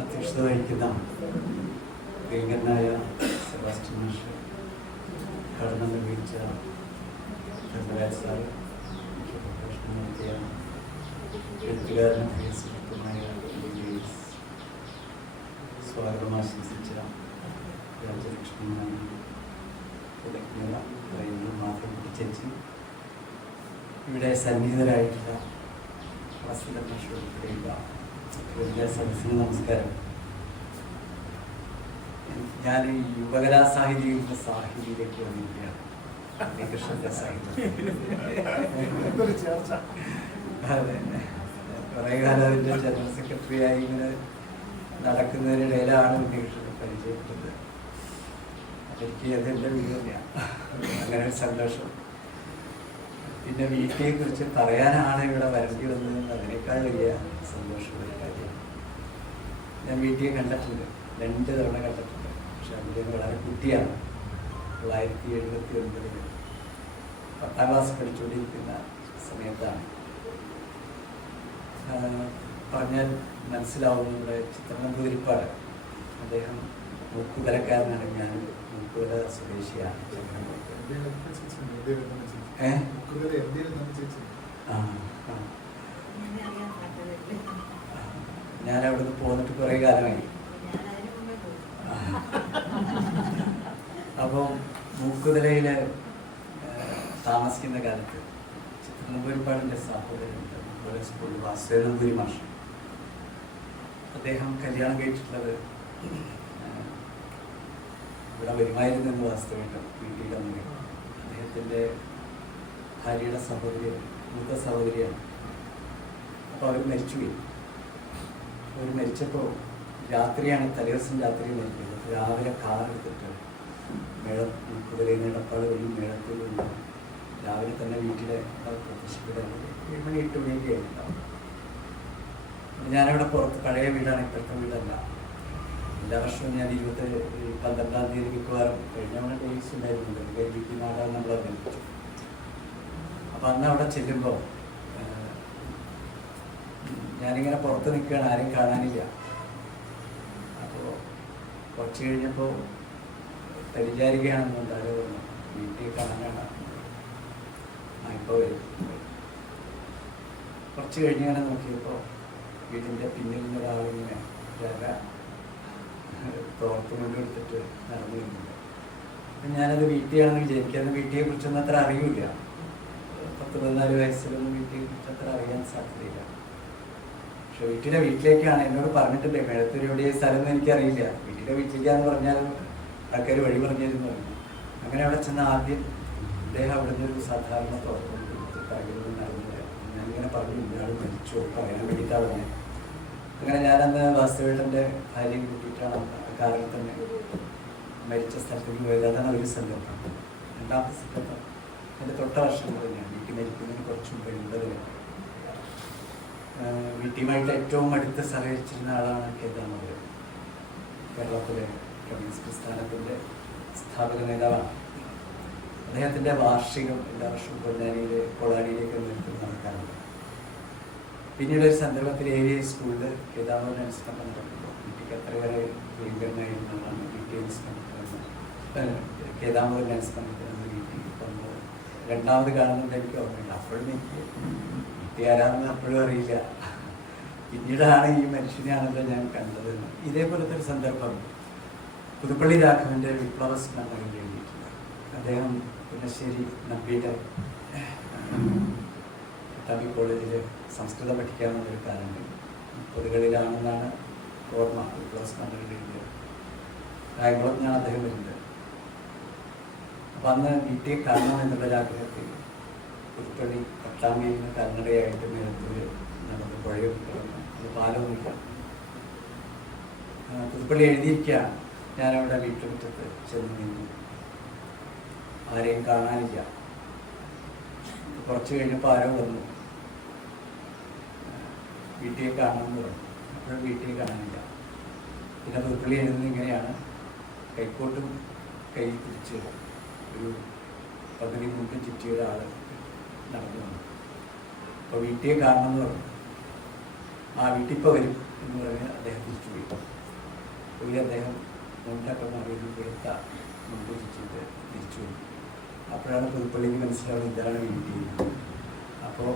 അധ്യക്ഷത വഹിക്കുന്ന പ്രിയങ്കരനായ സെബാസ്റ്റ്യൻ മാഷ്, പഠനം നിർവഹിച്ച ധർമ്മരാജ് സാർ, മുഖ്യ പ്രഭാഷണം നടത്തിയ എഴുത്തുകാരനും സുഹൃത്തുമായ സ്വാഗതം ആശംസിച്ച രാജലക്ഷ്മി തുടങ്ങിയ പറയുന്ന മാത്രം ചേച്ചി, ഇവിടെ സന്നിഹിതരായിട്ടുള്ള ഉൾപ്പെടെയുള്ള വലിയ സദസ്സിന് നമസ്കാരം. ഞാൻ ഈ യുവകലാ സാഹിത്യത്തിൻ്റെ സാഹിത്യയിലേക്ക് വന്നിരിക്കുകയാണ്. കൃഷ്ണന്റെ സാഹിത്യം അതെ, കുറേ കാലം അതിൻ്റെ ജനറൽ സെക്രട്ടറി ആയി ഇങ്ങനെ നടക്കുന്നതിനിടയിലാണ് ഉണ്ണികൃഷ്ണനെ പരിചയപ്പെട്ടത്. എനിക്ക് അതെൻ്റെ വീട് തന്നെയാണ്. അങ്ങനെ ഒരു സന്തോഷം. പിന്നെ വീട്ടിനെ കുറിച്ച് പറയാനാണ് ഇവിടെ വരേണ്ടി വന്നതെന്ന് അതിനേക്കാൾ വലിയ സന്തോഷമുള്ള കാര്യം. ഞാൻ വീട്ടിൽ കണ്ടിട്ടുണ്ട്, 2 തവണ കണ്ടിട്ടുണ്ട്. പക്ഷെ അതിൽ വളരെ കുട്ടിയാണ്. 1979 10ാം ക്ലാസ് പഠിച്ചുകൊണ്ടിരിക്കുന്ന സമയത്താണ്. പറഞ്ഞാൽ മനസ്സിലാവും. നമ്മുടെ ചിത്രനമ്പൂതിരിപ്പാട്, അദ്ദേഹം മുക്കുതലക്കാരനാണ്. ഞാൻ മുക്കുതല സ്വദേശിയാണ്. ഞാൻ അവിടുന്ന് പോന്നിട്ട് കുറേ കാലമായി. അപ്പം മൂക്കുതലയിൽ താമസിക്കുന്ന കാലത്ത് ചിത്രനമ്പൂരിപ്പാടിൻ്റെ സഹോദരനുണ്ട്, അതുപോലെ സ്കൂളിൽ വാസുദേവനമ്പൂരി മാഷ്. അദ്ദേഹം കല്യാണം കഴിച്ചിട്ടുള്ളത് ഇവിടെ വരുമായിരുന്നെന്ന് വാസ്തവമായിട്ട് വീട്ടിൽ വന്നു. അദ്ദേഹത്തിൻ്റെ ഭാര്യയുടെ സഹോദരി, മൂത്ത സഹോദരിയാണ്. അപ്പോൾ അവർ മരിച്ചുപോയി. അവർ മരിച്ചപ്പോൾ രാത്രിയാണ്, തലേദിവസം രാത്രി മരിക്കുന്നത്. രാവിലെ കാറെടുത്തിട്ട് കുതിരയിൽ നിന്ന് ഇടപ്പാട് വഴി മേളത്തിൽ നിന്ന് രാവിലെ തന്നെ വീട്ടിലെ പ്രത്യക്ഷപ്പെടാൻ 7 മണി 8 മണിയൊക്കെ ആയിട്ടുണ്ടാവും. ഞാനവിടെ പുറത്ത്, പഴയ വീടാണ്, ഇപ്പോഴത്തെ വീടല്ല. എല്ലാ വർഷവും ഞാൻ 12ാം തീയതി മിക്കവാറും കഴിഞ്ഞ ഡേയ്സ് ഉണ്ടായിരുന്നത് വീട്ടിൽ നാടാൻ നമ്മൾ അറിയിച്ചു. അപ്പം അന്ന് അവിടെ ചെല്ലുമ്പോൾ ഞാനിങ്ങനെ പുറത്ത് നിൽക്കുകയാണ്, ആരും കാണാനില്ല. അപ്പോൾ കുറച്ച് കഴിഞ്ഞപ്പോൾ പരിചാരികയാണെന്ന് ഉണ്ടാകും പറഞ്ഞു, വീട്ടിൽ കാണാനാണ്. ഇപ്പോൾ വരും. കുറച്ച് കഴിഞ്ഞാണ് നോക്കിയപ്പോൾ വീടിൻ്റെ പിന്നിൽ നിന്നൊരാളിങ്ങനെ തോർത്ത് കൊണ്ടെടുത്തിട്ട് നടന്നു വരുന്നുണ്ട്. അപ്പം ഞാനത് വീട്ടിലാണെന്ന് വിചാരിക്കാതെ വീട്ടിയെ കുറിച്ചൊന്നും അത്ര അറിയില്ല. 10-14 വയസ്സിലൊന്നും വീട്ടിയെ കുറിച്ച് അത്ര അറിയാൻ സാധ്യതയില്ല. പക്ഷെ വീട്ടിലേക്കാണ് എന്നോട് പറഞ്ഞിട്ടുണ്ട്. മേളത്തൂർ എവിടെ സ്ഥലമൊന്നും എനിക്കറിയില്ല. വീട്ടിലേക്കാന്ന് പറഞ്ഞാൽ ആൾക്കാർ വഴി പറഞ്ഞിരുന്നു പറഞ്ഞു. അങ്ങനെ അവിടെ ചെന്ന് ആദ്യം അദ്ദേഹം അവിടുന്ന് ഒരു സാധാരണ തോട്ടം കാര്യങ്ങൾ നടന്നില്ല. ഞാനിങ്ങനെ പറഞ്ഞു, ഇയാൾ മരിച്ചോ പറയാൻ വേണ്ടിയിട്ടാണ് ഞാൻ. അങ്ങനെ ഞാനന്ന് വാസ്തവേട്ടൻ്റെ ഭാര്യയും കൂട്ടിയിട്ടാണ് കാറിൽ തന്നെ മരിച്ച സ്ഥലത്തേക്ക് പോയത്. അതാണ് ഒരു സന്ദർഭം. 2ാമത്തെ സന്ദർഭം എൻ്റെ തൊട്ട വർഷം തന്നെയാണ്. വീട്ടിൽ മരിക്കുന്നതിന് കുറച്ച് മുമ്പ് 80 വീട്ടിയുമായിട്ട് ഏറ്റവും അടുത്ത് സഹകരിച്ചിരുന്ന ആളാണ് കേദാമോദരൻ. കേരളത്തിലെ കമ്മ്യൂണിസ്റ്റ് പ്രസ്ഥാനത്തിൻ്റെ സ്ഥാപക നേതാവാണ്. അദ്ദേഹത്തിൻ്റെ വാർഷികം എല്ലാ വർഷവും കൊളാനിയിലേക്ക് നിർത്തുന്ന നടക്കാറുണ്ട്. പിന്നീട് ഒരു സന്ദർഭത്തിൽ AVI സ്കൂളിൽ കേദാമോദരൻ അനുസ്മരണം നടക്കുമ്പോൾ വീട്ടിക്ക് അത്രയേറെ പ്രിയങ്കരനായിരുന്നതാണ്. വീട്ടിൽ കേദാമോദരൻ അനുസ്മരണത്തിൽ വീട്ടിൽ വന്നത് 2ാമത് കാണുന്നുണ്ട് എനിക്ക് ഓർമ്മയില്ല. അപ്പോഴും എനിക്ക് വീട്ടിൽ ആരാണെന്ന് അപ്പോഴും അറിയില്ല. പിന്നീടാണ് ഈ മനുഷ്യനെയാണല്ലോ ഞാൻ കണ്ടത്. ഇതേപോലത്തെ ഒരു സന്ദർഭം പുതുപ്പള്ളി രാഘവൻ്റെ വിപ്ലവ സ്മരണയിൽ എഴുതിയിട്ടുണ്ട്. അദ്ദേഹം പുന്നശ്ശേരി നമ്പിയുടെ പട്ടാമ്പി കോളേജിൽ സംസ്കൃതം പഠിക്കാമെന്നൊരു കാലമുണ്ട്. പൊതുകളിലാണെന്നാണ് ഓർമ്മ. വിപ്ലവ സ്മരണയിൽ എഴുതിയത്. കായംകുളത്തിനാണ് അദ്ദേഹം വരുന്നത്. അപ്പം അന്ന് വീട്ടിൽ കാണണം എന്നുള്ളൊരാഗ്രഹത്തിൽ പുതുപ്പള്ളി പട്ടാമ്പിയിൽ നിന്ന് കന്നഡയായിട്ട് മേളത്തൂർ നടന്ന് പുഴയിൽ കിടന്നു. അത് പാലമൊന്നുമില്ല. പുതുപ്പള്ളി എഴുതിയിരിക്കുകയാണ്. ഞാനവിടെ വീട്ടുമുറ്റത്ത് ചെന്ന് നിന്നു. ആരെയും കാണാനില്ല. കുറച്ച് കഴിഞ്ഞപ്പോൾ ആരോ വന്നു, വീട്ടിൽ കാണണമെന്ന് പറഞ്ഞു. അപ്പോഴും വീട്ടിൽ കാണാനില്ല. പിന്നെ പുതുപ്പള്ളി എഴുതുന്നത് ഇങ്ങനെയാണ്: കൈക്കോട്ടും കൈ പിടിച്ച് ഒരു പകുതി മുൻപ് ചുറ്റിയ ഒരാൾ നടന്നു വന്നു. അപ്പോൾ വീട്ടിൽ കാണണമെന്ന് പറഞ്ഞു. ആ വീട്ടിപ്പോൾ വരും എന്ന് പറഞ്ഞ് അദ്ദേഹം തിരിച്ചു പോയി അദ്ദേഹം മുണ്ടൊക്കെ മാറി വെളുത്ത മുണ്ട് വെച്ചിട്ട് തിരിച്ചു വരും. അപ്പോഴാണ് പുതുപ്പള്ളിക്ക് മനസ്സിലാവുന്നത് ഇതാണ് വീട്ടിൽ. അപ്പോൾ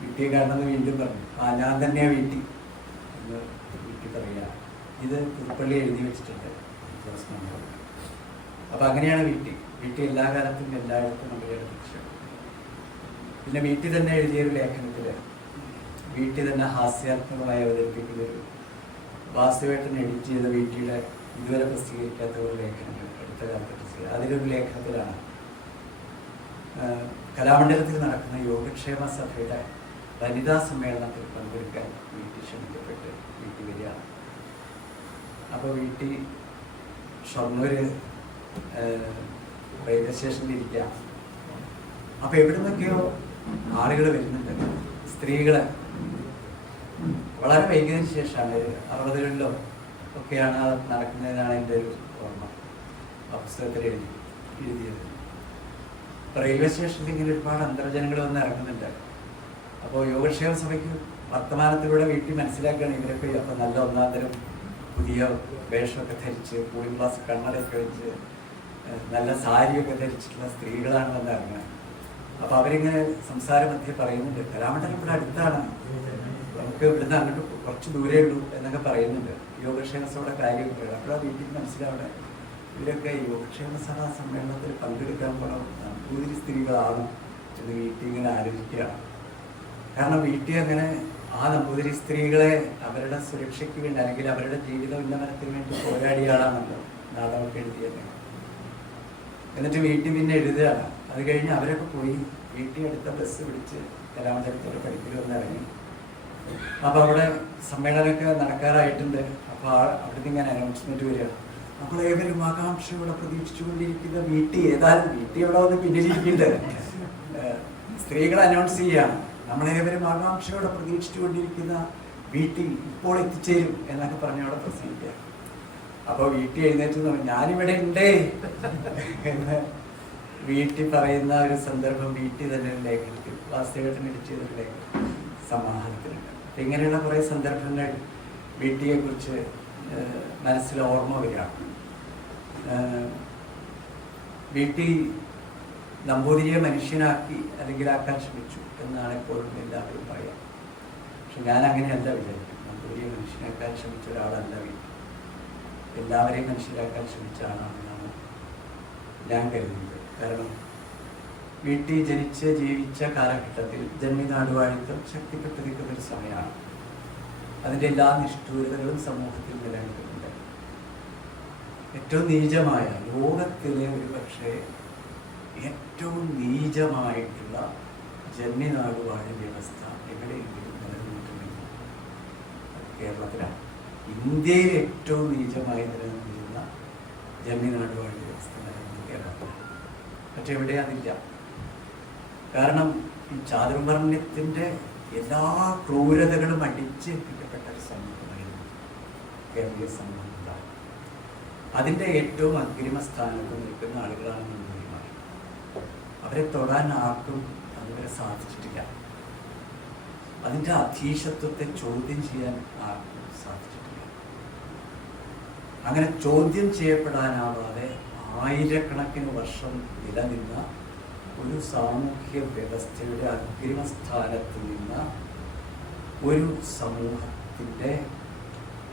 വീട്ടിൽ കാണുന്നത് വീണ്ടും പറഞ്ഞു, ഞാൻ തന്നെയാണ് വീട്ടിൽ എന്ന് വീട്ടിൽ പറയുക. ഇത് പുതുപ്പള്ളി എഴുതി വെച്ചിട്ടുണ്ട് ജോസ് നമ്പൂതിരി. അപ്പോൾ അങ്ങനെയാണ് വീട്ടിൽ എല്ലാ കാലത്തും എല്ലായിടത്തും നമ്മുടെ ദൃശ്യം. പിന്നെ വീട്ടിൽ തന്നെ എഴുതിയൊരു ലേഖനത്തിൽ വീട്ടിൽ തന്നെ ഹാസ്യാത്മകമായി അവതരിപ്പിക്കുന്നൊരു വാസുവേട്ടൻ എഡിറ്റ് ചെയ്ത വീട്ടിലെ ഇതുവരെ പ്രസിദ്ധീകരിക്കാത്ത ഒരു ലേഖനങ്ങൾ അടുത്ത കാലത്ത് പ്രസിദ്ധീകരിക്കുക. അതിലൊരു ലേഖനത്തിലാണ് കലാമണ്ഡലത്തിൽ നടക്കുന്ന യോഗക്ഷേമ സഭയുടെ വനിതാ സമ്മേളനത്തിൽ പങ്കെടുക്കാൻ വീട്ടിൽ ക്ഷണിക്കപ്പെട്ട് വീട്ടിൽ വരികയാണ്. അപ്പോൾ വീട്ടിൽ ഷൊർണൂർ റെയിൽവേ സ്റ്റേഷനിൽ ഇരിക്കുക. അപ്പോൾ എവിടെ നിന്നൊക്കെയോ ആളുകൾ വരുന്നുണ്ട്, സ്ത്രീകൾ. വളരെ വൈകിയതിന് ശേഷമാണ് 60കളിലോ ഒക്കെയാണ് നടക്കുന്നതെന്നാണ് എൻ്റെ ഒരു ഓർമ്മ. പുസ്തകത്തിൽ എഴുതിയത്. റെയിൽവേ സ്റ്റേഷനിൽ ഇങ്ങനെ ഒരുപാട് അന്തർജനങ്ങൾ വന്ന് ഇറങ്ങുന്നുണ്ട്. അപ്പോൾ യോഗക്ഷേമ സഭയ്ക്ക് വർത്തമാനത്തിലൂടെ വീട്ടിൽ മനസ്സിലാക്കുകയാണ് ഇവരൊക്കെ അപ്പം നല്ല ഒന്നാം തരം പുതിയ വേഷമൊക്കെ ധരിച്ച് കൂളിംഗ് ഗ്ലാസ് കണ്ണടയൊക്കെ വെച്ച് നല്ല സാരിയൊക്കെ ധരിച്ചിട്ടുള്ള സ്ത്രീകളാണ് വന്ന് ഇറങ്ങുന്നത്. അപ്പോൾ അവരിങ്ങനെ സംസാര മധ്യേ പറയുന്നുണ്ട്, കലാമണ്ഡലം ഇവിടെ അടുത്താണ്, നമുക്ക് ഇവിടുന്ന് അങ്ങോട്ട് കുറച്ച് ദൂരേ ഉള്ളൂ എന്നൊക്കെ പറയുന്നുണ്ട്. യോഗക്ഷേമ സഭയുടെ കാര്യമൊക്കെ അപ്പോഴാണ് വീട്ടിൽ മനസ്സിലാവണേ ഇവരൊക്കെ യോഗക്ഷേമ സഭാ സമ്മേളനത്തിൽ പങ്കെടുക്കാൻ പോകണം നമ്പൂതിരി സ്ത്രീകളാണ് എന്ന് വീട്ടിൽ ഇങ്ങനെ ആലോചിക്കുകയാണ്. കാരണം വീട്ടിൽ അങ്ങനെ ആ നമ്പൂതിരി സ്ത്രീകളെ അവരുടെ സുരക്ഷയ്ക്ക് വേണ്ടി അല്ലെങ്കിൽ അവരുടെ ജീവിത ഉന്നമനത്തിന് വേണ്ടി പോരാടിയ ആളാണല്ലോ നാടകമൊക്കെ എഴുതിയത്. എന്നിട്ട് വീട്ടിൽ പിന്നെ എഴുതുകയാണ്. അത് കഴിഞ്ഞ് അവരൊക്കെ പോയി വീട്ടിൽ അടുത്ത ബസ് പിടിച്ച് കലാമണ്ഡലത്തോടെ പഠിക്കൽ വന്ന് ഇറങ്ങി. അപ്പോൾ അവിടെ സമ്മേളനമൊക്കെ നടക്കാറായിട്ടുണ്ട്. അപ്പോൾ അവിടുന്ന് ഇങ്ങനെ അനൗൺസ്മെന്റ് വരിക, നമ്മളേവരും ആകാംക്ഷയോടെ പ്രതീക്ഷിച്ചുകൊണ്ടിരിക്കുന്ന വീട്ടിൽ ഏതായാലും വീട്ടിൽ ഇവിടെ വന്ന് പിന്നിലിരിക്കുന്നുണ്ട്. സ്ത്രീകൾ അനൗൺസ് ചെയ്യുകയാണ്, നമ്മളേവരും ആകാംക്ഷയോടെ പ്രതീക്ഷിച്ചുകൊണ്ടിരിക്കുന്ന വീട്ടിൽ ഇപ്പോൾ എത്തിച്ചേരും എന്നൊക്കെ പറഞ്ഞ് അവിടെ പ്രസംഗിക്കുക. അപ്പോൾ വീട്ടിൽ എഴുന്നേറ്റ് ഞാനിവിടെ ഉണ്ടേ എന്ന് വീട്ടിൽ പറയുന്ന ഒരു സന്ദർഭം വീട്ടിൽ തന്നെ ഒരു ലേഖനത്തിൽ വാസുദേവൻ എഡിറ്റ് ലേഖനം സമാഹാരത്തിലുണ്ട്. അപ്പം ഇങ്ങനെയുള്ള കുറേ സന്ദർഭങ്ങൾ വീട്ടിയെ കുറിച്ച് മനസ്സിൽ ഓർമ്മ വരികയാണ്. വീട്ടിൽ നമ്പൂതിരിയെ മനുഷ്യനാക്കി അല്ലെങ്കിൽ ആക്കാൻ ശ്രമിച്ചു എന്നാണ് എപ്പോഴും എല്ലാവരും പറയാം. പക്ഷെ ഞാൻ അങ്ങനെയല്ല വിചാരിക്കും. നമ്പൂതിരിയെ മനുഷ്യനാക്കാൻ ശ്രമിച്ച ഒരാളല്ല വീട്ടിൽ, എല്ലാവരെയും മനുഷ്യരാക്കാൻ ശ്രമിച്ച ആളാണെന്നാണ് ഞാൻ കരുതുന്നത്. കാരണം വീട്ടിൽ ജനിച്ച് ജീവിച്ച കാലഘട്ടത്തിൽ ജന്മിനാടുവാഴിത്തം ശക്തിപ്പെട്ടു നിൽക്കുന്നൊരു സമയമാണ്. അതിൻ്റെ എല്ലാ നിഷ്ഠൂരതകളും സമൂഹത്തിൽ നിലനിൽക്കുന്നുണ്ട്. ഏറ്റവും നീചമായ ലോകത്തിലെ ഒരു പക്ഷേ ഏറ്റവും നീചമായിട്ടുള്ള ജന്മിനാടുവാഴി വ്യവസ്ഥ എവിടെയെങ്കിലും നിലനിന്നിട്ടുണ്ടെങ്കിൽ കേരളത്തിലാണ്. ഇന്ത്യയിൽ ഏറ്റവും നീചമായി നിലനിന്നിരുന്ന ജന്മിനാടുവാഴി വ്യവസ്ഥ നിലനിന്ന് കേരളത്തിലാണ്. മറ്റെവിടെ അതില്ല. കാരണം ഈ ചാതുർവർണ്ണയത്തിൻ്റെ എല്ലാ ക്രൂരതകളും അടിച്ചേൽപ്പിക്കപ്പെട്ട ഒരു സമൂഹമായിരുന്നു കേരളീയ സമൂഹം. അതിൻ്റെ ഏറ്റവും അഗ്രിമ സ്ഥാനത്ത് നിൽക്കുന്ന ആളുകളാണ് നമ്പൂതിരിമാർ. അവരെ തൊടാൻ ആർക്കും അതുവരെ സാധിച്ചിട്ടില്ല. അതിൻ്റെ അധീശത്വത്തെ ചോദ്യം ചെയ്യാൻ ആർക്കും സാധിച്ചിട്ടില്ല. അങ്ങനെ ചോദ്യം ചെയ്യപ്പെടാനാവാതെ ആയിരക്കണക്കിന് വർഷം നിലനിന്ന ഒരു സാമൂഹ്യ വ്യവസ്ഥയുടെ അഗ്രിമസ്ഥാനത്ത് നിന്ന ഒരു സമൂഹത്തിൻ്റെ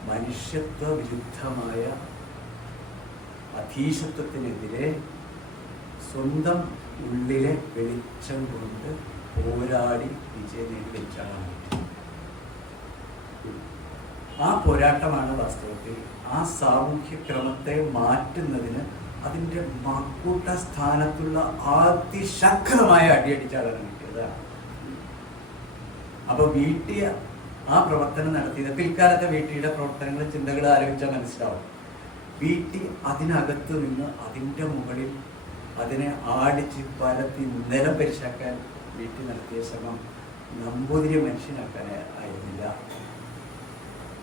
മനുഷ്യത്വ വിരുദ്ധമായ അധീശത്വത്തിനെതിരെ സ്വന്തം ഉള്ളിലെ വെളിച്ചം കൊണ്ട് പോരാടി വിജയം നേടിവെച്ചാണ്. ആ പോരാട്ടമാണ് വാസ്തവത്തിൽ ആ സാമൂഹ്യക്രമത്തെ മാറ്റുന്നതിന് അതിൻ്റെ മക്കൂട്ട സ്ഥാനത്തുള്ള അതിശക്തമായ അടിയടിച്ചാലാണ് കിട്ടിയത്. അപ്പോൾ വീട്ടിൽ ആ പ്രവർത്തനം നടത്തിയത് പിൽക്കാലത്തെ വീട്ടിയുടെ പ്രവർത്തനങ്ങൾ ചിന്തകൾ ആലോചിച്ചാൽ മനസ്സിലാവും. വീട്ടിൽ അതിനകത്ത് നിന്ന് അതിൻ്റെ മുകളിൽ അതിനെ ആടിച്ച് പരത്തി നിലം പരിശാക്കാൻ വീട്ടിൽ നടത്തിയ ശ്രമം നമ്പൂതിരി മനുഷ്യനാക്കാൻ ആയിരുന്നില്ല.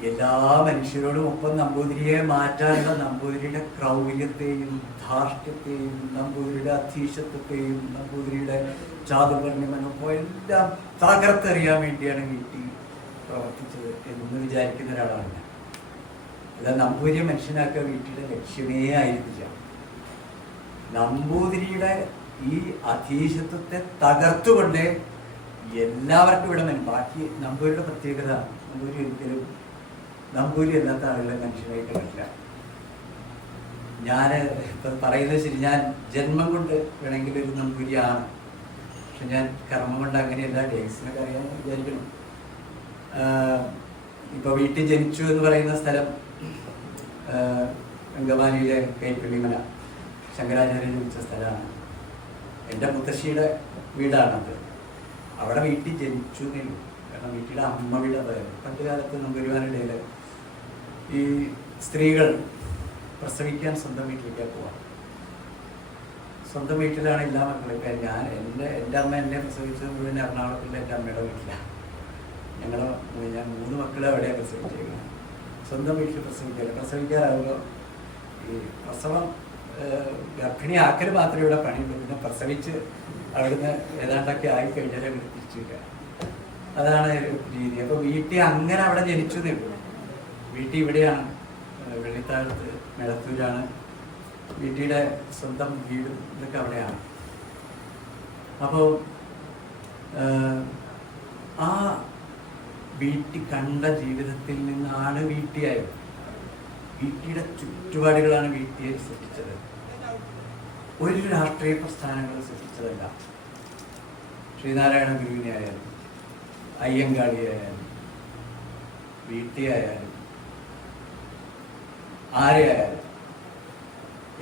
എല്ലാ മനുഷ്യരോടും ഒപ്പം നമ്പൂതിരിയെ മാറ്റാനുള്ള നമ്പൂതിരിയുടെ ക്രൗര്യത്തെയും ധാർഷ്ട്യത്തെയും നമ്പൂതിരിയുടെ അധീശത്വത്തെയും നമ്പൂതിരിയുടെ ചാതുർവർണ്ണ മനോഭാവം എല്ലാം തകർത്തെറിയാൻ വേണ്ടിയാണ് വീട്ടിൽ പ്രവർത്തിച്ച സംഭവിച്ചത് എന്ന് വിചാരിക്കുന്ന ഒരാളാണ് ഞാൻ. അല്ല, നമ്പൂതിരിയെ മനുഷ്യനാക്കുക വീട്ടിലെ ലക്ഷ്യമേ ആയിരുന്നില്ല. നമ്പൂതിരിയുടെ ഈ അധീശത്വത്തെ തകർത്തുകൊണ്ട് എല്ലാവർക്കും ഇവിടെ ബാക്കി നമ്പൂരിയുടെ പ്രത്യേകത, നമ്പൂരി ഒരിക്കലും നമ്പൂരി അല്ലാത്ത ആളുകളെ മനുഷ്യനായി കണ്ടില്ല. ഞാൻ ഇപ്പം പറയുന്നത് ശരി, ഞാൻ ജന്മം കൊണ്ട് വേണമെങ്കിൽ ഒരു നമ്പൂരിയാണ്, പക്ഷെ ഞാൻ കർമ്മം കൊണ്ട് അങ്ങനെയല്ല. ഡേയ്സിനൊക്കെ അറിയാമെന്ന് വിചാരിക്കണം. ഇപ്പോൾ വീട്ടിൽ ജനിച്ചു എന്ന് പറയുന്ന സ്ഥലം അങ്കമാലിയിലെ കൈപ്പള്ളിമല, ശങ്കരാചാര്യ ജനിച്ച സ്ഥലമാണ്. എൻ്റെ മുത്തശ്ശിയുടെ വീടാണത്. അവിടെ വീട്ടിൽ ജനിച്ചു എന്നില്ല, കാരണം വീട്ടിലെ അമ്മ വീട് അതായിരുന്നു. പണ്ട് കാലത്ത് നമ്പൂരിമാരുടെയിൽ ഈ സ്ത്രീകൾ പ്രസവിക്കാൻ സ്വന്തം വീട്ടിലേക്കാണ് പോവാം. സ്വന്തം വീട്ടിലാണ് എല്ലാ മക്കളും. എൻ്റെ അമ്മ എന്നെ പ്രസവിച്ചത് മുഴുവൻ എറണാകുളത്തുള്ള എൻ്റെ അമ്മയുടെ വീട്ടിലാണ്. ഞാൻ 3 മക്കളെ അവിടെയാണ് പ്രസവിച്ചേക്കുന്നത്. സ്വന്തം വീട്ടിൽ പ്രസവിക്കാറാകുമ്പോൾ ഈ പ്രസവം ഗർഭിണി ആക്കൽ മാത്രമേ ഇവിടെ പണിയുള്ളൂ. പിന്നെ പ്രസവിച്ച് അവിടുന്ന് ഏതാണ്ടൊക്കെ ആയിക്കഴിഞ്ഞാൽ ഇവിടെ തിരിച്ചു വരിക. അതാണ് ഒരു രീതി. അപ്പോൾ വീട്ടിൽ അങ്ങനെ അവിടെ ജനിച്ചു നിൽക്കും. വീട്ടിൽ ഇവിടെയാണ്, വെള്ളിത്താഴത്ത് മേളത്തൂരാണ് വീട്ടിയുടെ സ്വന്തം വീട്. ഇതൊക്കെ അവിടെയാണ്. അപ്പോൾ ആ വീട്ടിൽ കണ്ട ജീവിതത്തിൽ നിന്നാണ് വീട്ടിയായത്. വീട്ടിയുടെ ചുറ്റുപാടുകളാണ് വീട്ടിയെ സൃഷ്ടിച്ചത്. ഒരു രാഷ്ട്രീയ പ്രസ്ഥാനങ്ങൾ സൃഷ്ടിച്ചതല്ല. ശ്രീനാരായണ ഗുരുവിനെ ആയാലും അയ്യങ്കാളിയായാലും വീട്ടിയായാലും ആരെയായാലും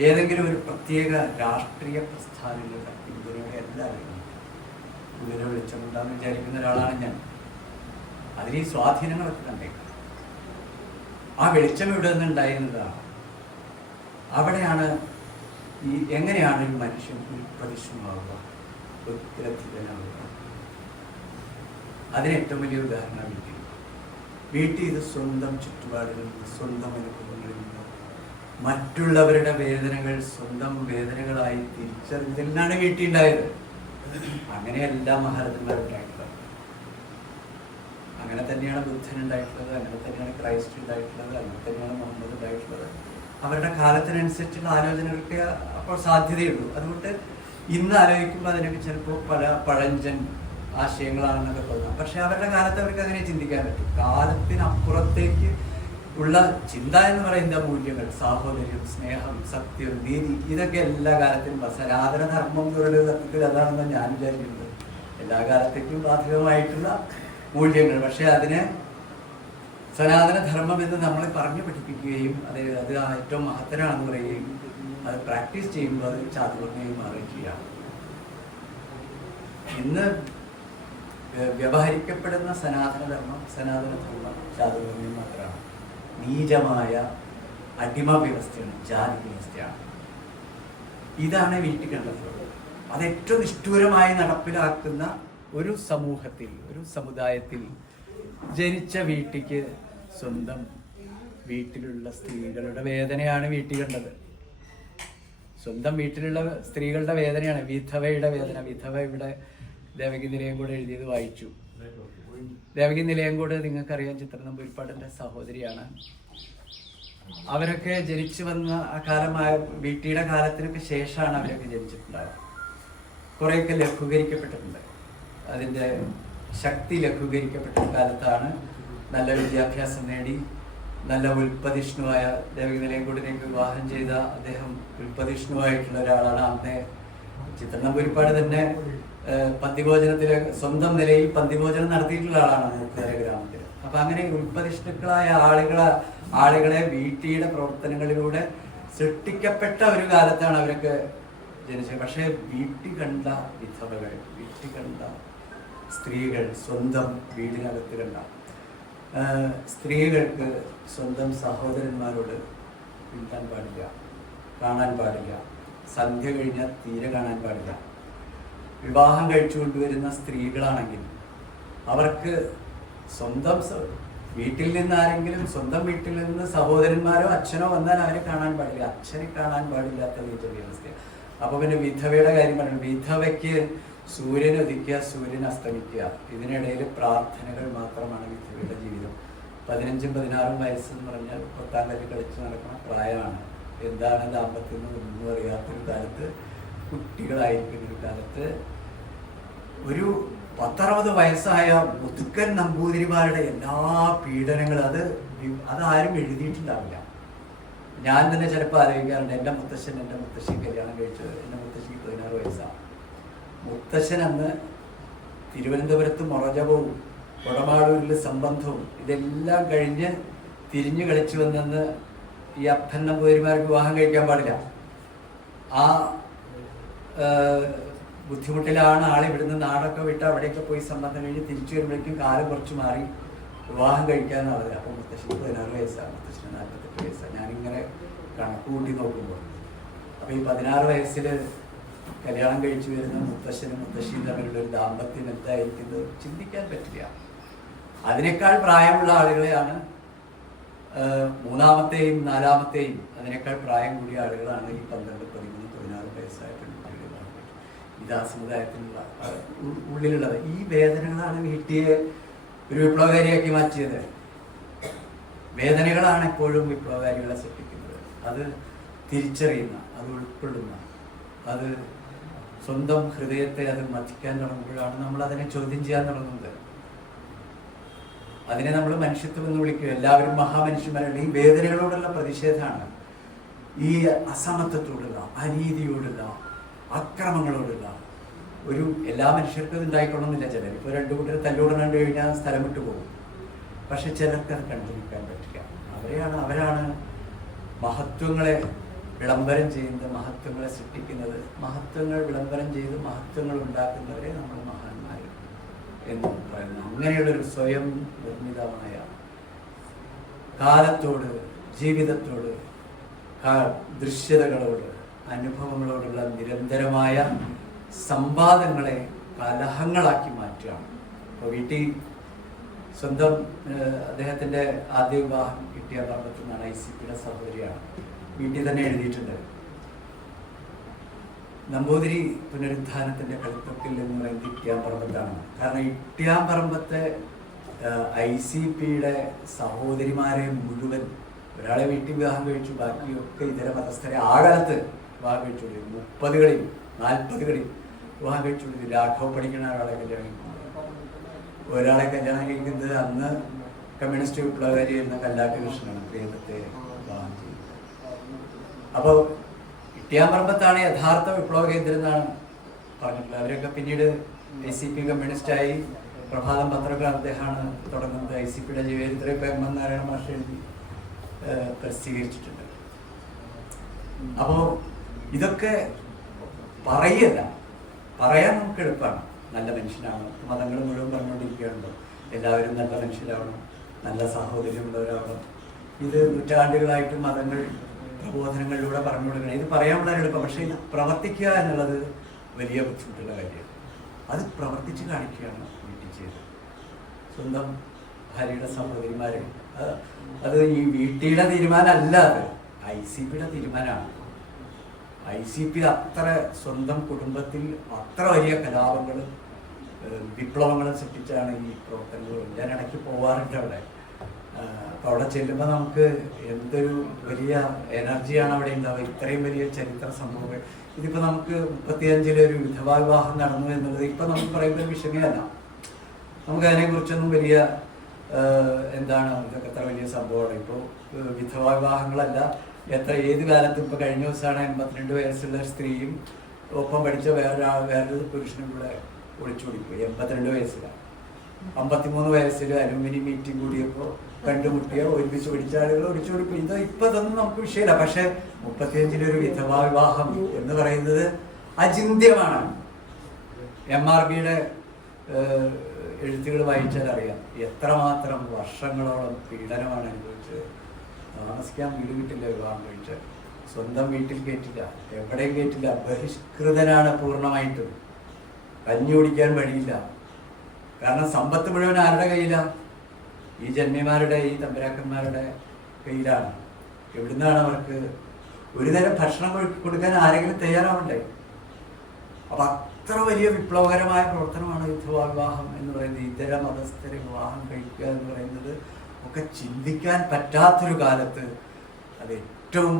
ഏതെങ്കിലും ഒരു പ്രത്യേക രാഷ്ട്രീയ പ്രസ്ഥാനങ്ങളുടെ പിന്തുണയുടെ എല്ലാവരും ഉള്ളിലെ വെളിച്ചമുണ്ടാന്ന് വിചാരിക്കുന്ന ഒരാളാണ് ഞാൻ. അതിന് ഈ സ്വാധീനങ്ങളൊക്കെ കണ്ടേക്കാം. ആ വെളിച്ചം ഇവിടെ നിന്നുണ്ടായിരുന്നതാണ്. അവിടെയാണ് എങ്ങനെയാണ് ഒരു മനുഷ്യൻ ഉൽപ്രതിഷ്ഠമാവുക, ഉത്ഗ്രഥിതനാവുക. അതിന് ഏറ്റവും വലിയ ഉദാഹരണം വീട്ടിൽ ഇത് സ്വന്തം ചുറ്റുപാടുകളിൽ നിന്ന്, സ്വന്തം അനുഭവങ്ങളിൽ നിന്ന് മറ്റുള്ളവരുടെ വേദനകൾ സ്വന്തം വേദനകളായി തിരിച്ചറിഞ്ഞാണ് വീട്ടിൽ ഉണ്ടായത്. അങ്ങനെയല്ല മഹാരഥന്മാരുണ്ടായിട്ടുള്ളത്. അങ്ങനെ തന്നെയാണ് ബുദ്ധൻ ഉണ്ടായിട്ടുള്ളത്, അങ്ങനെ തന്നെയാണ് ക്രൈസ്റ്റ് ഉണ്ടായിട്ടുള്ളത്, അങ്ങനെ തന്നെയാണ് മുഹമ്മദ് ഉണ്ടായിട്ടുള്ളത്. അവരുടെ കാലത്തിനനുസരിച്ചുള്ള ആലോചനകൾക്ക് അപ്പോൾ സാധ്യതയുള്ളൂ. അതുകൊണ്ട് ഇന്ന് ആലോചിക്കുമ്പോൾ അതിനൊക്കെ ചിലപ്പോൾ പല പഴഞ്ചൻ ആശയങ്ങളാണെന്നൊക്കെ തോന്നാം. പക്ഷെ അവരുടെ കാലത്ത് അവർക്ക് അങ്ങനെ ചിന്തിക്കാൻ പറ്റും. കാലത്തിനപ്പുറത്തേക്ക് ഉള്ള ചിന്ത എന്ന് പറയുന്ന മൂല്യങ്ങൾ, സാഹോദര്യം, സ്നേഹം, സത്യം, നീതി, ഇതൊക്കെ എല്ലാ കാലത്തിനും സനാതന ധർമ്മം എന്നുള്ള തത്വത്തിൽ അതാണെന്ന് ഞാൻ വിചാരിക്കുന്നത്. എല്ലാ കാലത്തേക്കും ബാധകമായിട്ടുള്ള മൂല്യങ്ങൾ. പക്ഷെ അതിനെ സനാതന ധർമ്മം എന്ന് നമ്മൾ പറഞ്ഞു പഠിപ്പിക്കുകയും അത് ഏറ്റവും മഹത്തരമാണെന്ന് പറയുകയും അത് പ്രാക്ടീസ് ചെയ്യുമ്പോൾ അത് ചാതുർണ്യമായി മാറുകയും ചെയ്യാം. ഇന്ന് വ്യവഹരിക്കപ്പെടുന്ന സനാതന ധർമ്മം ചാതുർണ്യം മാത്രമാണ്. നീചമായ അടിമ വ്യവസ്ഥയാണ്, ജാതി വ്യവസ്ഥയാണ്. ഇതാണ് വീട്ടിൽ കണ്ടെത്തുന്നത്. അത് ഏറ്റവും നിഷ്ഠൂരമായി നടപ്പിലാക്കുന്ന ഒരു സമൂഹത്തിൽ, ഒരു സമുദായത്തിൽ ജനിച്ച വീട്ടിക്ക് സ്വന്തം വീട്ടിലുള്ള സ്ത്രീകളുടെ വേദനയാണ് വീട്ടിൽ കണ്ടത്. സ്വന്തം വീട്ടിലുള്ള സ്ത്രീകളുടെ വേദനയാണ്, വിധവയുടെ വേദന. വിധവ ഇവിടെ ദേവകി നിലയംകൂടെ എഴുതിയത് വായിച്ചു. ദേവകി നിലയംകൂടെ നിങ്ങൾക്കറിയാം, ചിത്രനമ്പൂരിപ്പാടിൻ്റെ സഹോദരിയാണ്. അവരൊക്കെ ജനിച്ചു വന്ന ആ കാലമായ വീട്ടിയുടെ കാലത്തിനൊക്കെ ശേഷമാണ് അവരൊക്കെ ജനിച്ചിട്ടുണ്ടാവുക. കുറേയൊക്കെ ലഘൂകരിക്കപ്പെട്ടിട്ടുണ്ട്. അതിൻ്റെ ശക്തി ലഘൂകരിക്കപ്പെട്ട കാലത്താണ് നല്ല വിദ്യാഭ്യാസം നേടി നല്ല ഉൽപ്പതിഷ്ണുവായ ദേവകി നിലയംകൂടിനേക്ക് വിവാഹം ചെയ്ത അദ്ദേഹം ഉൽപ്പതിഷ്ണുവായിട്ടുള്ള ഒരാളാണ്. അന്നേ ചിത്രനമ്പൂരിപ്പാട് തന്നെ പന്തിഭോജനത്തിലെ സ്വന്തം നിലയിൽ പന്തിഭോജനം നടത്തിയിട്ടുള്ള ആളാണ് മൂക്കുതര ഗ്രാമത്തിൽ. അപ്പൊ അങ്ങനെ ഉൽപ്പതിഷ്ണുക്കളായ ആളുകളെ വീട്ടിയുടെ പ്രവർത്തനങ്ങളിലൂടെ സൃഷ്ടിക്കപ്പെട്ട ഒരു കാലത്താണ് അവരൊക്കെ ജനിച്ചത്. പക്ഷേ വീട്ടിൽ കണ്ട വിധവകൾ, വീട്ടിൽ കണ്ട സ്ത്രീകൾ, സ്വന്തം വീടിനകത്ത് കണ്ട സ്ത്രീകൾക്ക് സ്വന്തം സഹോദരന്മാരോട് മിണ്ടാൻ പാടില്ല, കാണാൻ പാടില്ല, സന്ധ്യ കഴിഞ്ഞാൽ തീരെ കാണാൻ പാടില്ല. വിവാഹം കഴിച്ചു കൊണ്ടുവരുന്ന സ്ത്രീകളാണെങ്കിൽ അവർക്ക് സ്വന്തം വീട്ടിൽ നിന്ന് ആരെങ്കിലും സ്വന്തം വീട്ടിൽ നിന്ന് സഹോദരന്മാരോ അച്ഛനോ വന്നാൽ അവരെ കാണാൻ പാടില്ല. അച്ഛനെ കാണാൻ പാടില്ലാത്ത വ്യവസ്ഥയാണ്. അപ്പൊ പിന്നെ വിധവയുടെ കാര്യം പറഞ്ഞു. വിധവയ്ക്ക് സൂര്യൻ ഉദിക്കുക, സൂര്യൻ അസ്തമിക്കുക, ഇതിനിടയിൽ പ്രാർത്ഥനകൾ മാത്രമാണ് വിധവയുടെ ജീവിതം. 15-16 വയസ്സെന്ന് പറഞ്ഞാൽ കൊത്താങ്കല്ല് കളിച്ച് നടക്കുന്ന പ്രായമാണ്. എന്താണ് ദാമ്പത്യം ഒന്നും അറിയാത്തൊരു കാലത്ത്, കുട്ടികളായിരിക്കുന്ന ഒരു കാലത്ത് ഒരു 10-60 വയസ്സായ മുതുക്കൻ നമ്പൂതിരിമാരുടെ എല്ലാ പീഡനങ്ങളും അതാരും എഴുതിയിട്ടുണ്ടാവില്ല. ഞാൻ തന്നെ ചിലപ്പോൾ ആലോചിക്കാറുണ്ട്, എൻ്റെ മുത്തശ്ശി കല്യാണം കഴിച്ചത്, എൻ്റെ മുത്തശ്ശിക്ക് 16 വയസ്സാണ്. മുത്തശ്ശൻ അന്ന് തിരുവനന്തപുരത്ത് മൊറജവും കൊടമാളൂരിൽ സംബന്ധവും ഇതെല്ലാം കഴിഞ്ഞ് തിരിഞ്ഞു കളിച്ചു വന്നെന്ന് ഈ അപ്പൻ നമ്പൂതിരിമാർക്ക് വിവാഹം കഴിക്കാൻ പാടില്ല. ആ ബുദ്ധിമുട്ടിലാണ് ആൾ ഇവിടുന്ന് നാടൊക്കെ വിട്ട് അവിടെയൊക്കെ പോയി സംബന്ധം കഴിഞ്ഞ് തിരിച്ചു വരുമ്പോഴേക്കും കാലം കുറച്ച് മാറി വിവാഹം കഴിക്കാമെന്നാവില്ല. അപ്പോൾ മുത്തശ്ശിക്ക് 16 വയസ്സാണ്, മുത്തശ്ശിന് 48 വയസ്സാണ്. ഞാനിങ്ങനെ കണക്ക് കൂട്ടി നോക്കുമ്പോൾ അപ്പോൾ ഈ 16 വയസ്സിൽ കല്യാണം കഴിച്ചു വരുന്ന മുത്തശ്ശനും മുത്തശ്ശിയും തമ്മിലുള്ള ഒരു ദാമ്പത്യം എന്തായിരിക്കുന്നത് ചിന്തിക്കാൻ പറ്റില്ല. അതിനേക്കാൾ പ്രായമുള്ള ആളുകളെയാണ്, 3-ാമത്തെയും 4-ാമത്തെയും അതിനേക്കാൾ പ്രായം കൂടിയ ആളുകളാണ് ഈ 12, 13, 16 വയസ്സായ പെൺകുട്ടികൾ. ഇതാ സമുദായത്തിലുള്ള ഉള്ളിലുള്ളത്. ഈ വേദനകളാണ് വീട്ടിയെ ഒരു വിപ്ലവകാരിയാക്കി മാറ്റിയത്. വേദനകളാണ് എപ്പോഴും വിപ്ലവകാരികളെ സൃഷ്ടിക്കുന്നത്. അത് തിരിച്ചറിയുന്ന, അത് ഉൾക്കൊള്ളുന്ന, അത് സ്വന്തം ഹൃദയത്തെ അത് മതിക്കാൻ തുടങ്ങുമ്പോഴാണ് നമ്മൾ അതിനെ ചോദ്യം ചെയ്യാൻ തുടങ്ങുന്നത്. അതിനെ നമ്മൾ മനുഷ്യത്വം എന്ന് വിളിക്കുക. എല്ലാവരും മഹാമനുഷ്യന്മാരുടെ ഈ വേദനകളോടുള്ള പ്രതിഷേധമാണ്, ഈ അസമത്വത്തോടുള്ള, അനീതിയോടുള്ള, അക്രമങ്ങളോടുള്ള ഒരു എല്ലാ മനുഷ്യർക്കും ഇത് ഉണ്ടായിക്കൊള്ളുന്നില്ല. ചിലർ ഇപ്പോൾ 2 കൂട്ടർ തല്ലോട് കണ്ടു കഴിഞ്ഞാൽ സ്ഥലം വിട്ടു പോകും. പക്ഷെ ചിലർക്ക് അത് കണ്ടുപിടിക്കാൻ പറ്റില്ല. അവരാണ് മഹത്വങ്ങളെ വിളംബരം ചെയ്യുന്നത്, മഹത്വങ്ങളെ സൃഷ്ടിക്കുന്നത്. മഹത്വങ്ങൾ വിളംബരം ചെയ്ത് മഹത്വങ്ങൾ ഉണ്ടാക്കുന്നവരെ നമ്മൾ മഹാന്മാർ എന്ന് പറയുന്നു. അങ്ങനെയുള്ളൊരു സ്വയം നിർമ്മിതമായ കാലത്തോട്, ജീവിതത്തോട്, ദൃശ്യതകളോട്, അനുഭവങ്ങളോടുള്ള നിരന്തരമായ സംവാദങ്ങളെ കലഹങ്ങളാക്കി മാറ്റുകയാണ്. ഇപ്പോൾ വീട്ടിൽ സ്വന്തം അദ്ദേഹത്തിൻ്റെ ആദ്യ വിവാഹം ഇട്ടിയാൻ പറമ്പത്ത് നിന്നാണ്. ICPയുടെ സഹോദരിയാണ്. വീട്ടിൽ തന്നെ എഴുതിയിട്ടുണ്ട്, നമ്പൂതിരി പുനരുദ്ധാനത്തിൻ്റെ കളിത്തൊട്ടിൽ എന്ന് പറയുന്നത് ഇട്ടിയാൻ പറമ്പത്താണ്. കാരണം ഇട്ടിയാൻ പറമ്പത്തെ ICPയുടെ സഹോദരിമാരെ മുഴുവൻ ഒരാളെ വീട്ടിൽ വിവാഹം കഴിച്ചു, ബാക്കിയൊക്കെ ഇതര മതസ്ഥരെ ആ കാലത്ത് വിവാഹം കഴിച്ചുകൊണ്ടിരുന്നു. 30കളിൽ 40കളിൽ വിവാഹം കഴിച്ചുകൊണ്ടിരുന്നു. രാഘവ് പഠിക്കുന്ന ഒരാളെ കല്യാണം കഴിക്കുന്നത്, ഒരാളെ കല്യാണം കഴിക്കുന്നത് അന്ന് കമ്മ്യൂണിസ്റ്റ് വിപ്ലവകാരിയായിരുന്ന കല്ലാട്ട് കൃഷ്ണനാണ് പ്രിയത്തെ വിവാഹം ചെയ്യുന്നത്. അപ്പോൾ ഇട്ടിയാൻ പറമ്പത്താണ് യഥാർത്ഥ വിപ്ലവ കേന്ദ്രം എന്നാണ് പറഞ്ഞിട്ടുള്ളത്. അവരൊക്കെ പിന്നീട് ICP കമ്മ്യൂണിസ്റ്റായി. പ്രഭാതം പത്രമൊക്കെ അദ്ദേഹമാണ് തുടങ്ങുന്നത്. ICPയുടെ ജീവചരിത്രം ഇപ്പം M. N. നാരായണ മാഷ് എഴുതി പ്രസിദ്ധീകരിച്ചിട്ടുണ്ട്. അപ്പോൾ ഇതൊക്കെ പറയല്ല, പറയാൻ നമുക്ക് എളുപ്പമാണ്. നല്ല മനുഷ്യനാവണം, മതങ്ങൾ മുഴുവൻ പറഞ്ഞുകൊണ്ടിരിക്കുകയാണല്ലോ, എല്ലാവരും നല്ല മനുഷ്യരാവണം, നല്ല സാഹോദര്യമുള്ളവരാവണം. ഇത് നൂറ്റാണ്ടുകളായിട്ട് മതങ്ങൾ പ്രബോധനങ്ങളിലൂടെ പറഞ്ഞു കൊടുക്കണം. ഇത് പറയാൻ വളരെ എളുപ്പം. പക്ഷേ ഇത് പ്രവർത്തിക്കുക എന്നുള്ളത് വലിയ ബുദ്ധിമുട്ടുള്ള കാര്യമാണ്. അത് പ്രവർത്തിച്ച് കാണിക്കുകയാണ് വീട്ടിൽ ചെയ്തത്. സ്വന്തം ഭാര്യയുടെ സഹോദരിമാരെ, അത് ഈ വീട്ടിയുടെ തീരുമാനമല്ല, അത് ICPയുടെ തീരുമാനമാണ്. ICP അത്ര സ്വന്തം കുടുംബത്തിൽ അത്ര വലിയ കലാപങ്ങളും വിപ്ലവങ്ങളും സൃഷ്ടിച്ചാണ് ഈ പ്രവർത്തനങ്ങൾ. ഞാൻ ഇടയ്ക്ക് പോവാറുണ്ട് അവിടെ. അപ്പോൾ അവിടെ ചെല്ലുമ്പോൾ നമുക്ക് എന്തൊരു വലിയ എനർജിയാണ് അവിടെ ഉണ്ടാവുക. ഇത്രയും വലിയ ചരിത്ര സംഭവങ്ങൾ. ഇതിപ്പോൾ നമുക്ക് 35-ൽ ഒരു വിധവാ വിവാഹം നടന്നു എന്നുള്ളത് ഇപ്പം നമുക്ക് പറയുന്ന ഒരു വിഷയമേ അല്ല. നമുക്ക് അതിനെക്കുറിച്ചൊന്നും വലിയ ഇതൊക്കെ എത്ര വലിയ സംഭവമാണ്. ഇപ്പോൾ വിധവാ വിവാഹങ്ങളല്ല, ഏത് കാലത്തും. ഇപ്പോൾ കഴിഞ്ഞ ദിവസമാണ് 82 വയസ്സുള്ള സ്ത്രീയും ഒപ്പം പഠിച്ച വേറൊരു പുരുഷനും കൂടെ ഒളിച്ചോടിപ്പോയി. 82 വയസ്സിലാണ്. 53 വയസ്സിൽ അലുമിനി മീറ്റിംഗ് കൂടിയപ്പോൾ കണ്ടുമുട്ടിയ ഒരുമിച്ച് പഠിച്ച ആളുകൾ ഒളിച്ചോടിപ്പോയി. ഇപ്പം ഇതൊന്നും നമുക്ക് വിഷയമില്ല. പക്ഷെ 35-ലൊരു വിധവാ വിവാഹം എന്ന് പറയുന്നത് അചിന്ത്യമാണ്. MRBയുടെ എഴുത്തുകൾ വായിച്ചാൽ അറിയാം എത്രമാത്രം വർഷങ്ങളോളം പീഡനമാണ് അനുഭവിച്ചത്. താമസിക്കാൻ വീട് കിട്ടില്ല, വിവാഹം കഴിച്ച് സ്വന്തം വീട്ടിൽ കയറ്റില്ല, എവിടെയും കയറ്റില്ല, ബഹിഷ്കൃതനാണ് പൂർണ്ണമായിട്ടും. കഞ്ഞി കുടിക്കാൻ വഴിയില്ല. കാരണം സമ്പത്ത് മുഴുവൻ ആരുടെ കയ്യിലാണ്? ഈ ജന്മിമാരുടെ, ഈ തമ്പുരാക്കന്മാരുടെ കയ്യിലാണ്. എവിടുന്നാണ് അവർക്ക് ഒരു നേരം ഭക്ഷണം കൊടുക്കാൻ ആരെങ്കിലും തയ്യാറാവണ്ടേ? അപ്പം അത്ര വലിയ വിപ്ലവകരമായ പ്രവർത്തനമാണ് വിധവാ വിവാഹം എന്ന് പറയുന്നത്. ഇതര മതസ്ഥരെ വിവാഹം കഴിക്കുക എന്ന് പറയുന്നത് ഒക്കെ ചിന്തിക്കാൻ പറ്റാത്തൊരു കാലത്ത് അത് ഏറ്റവും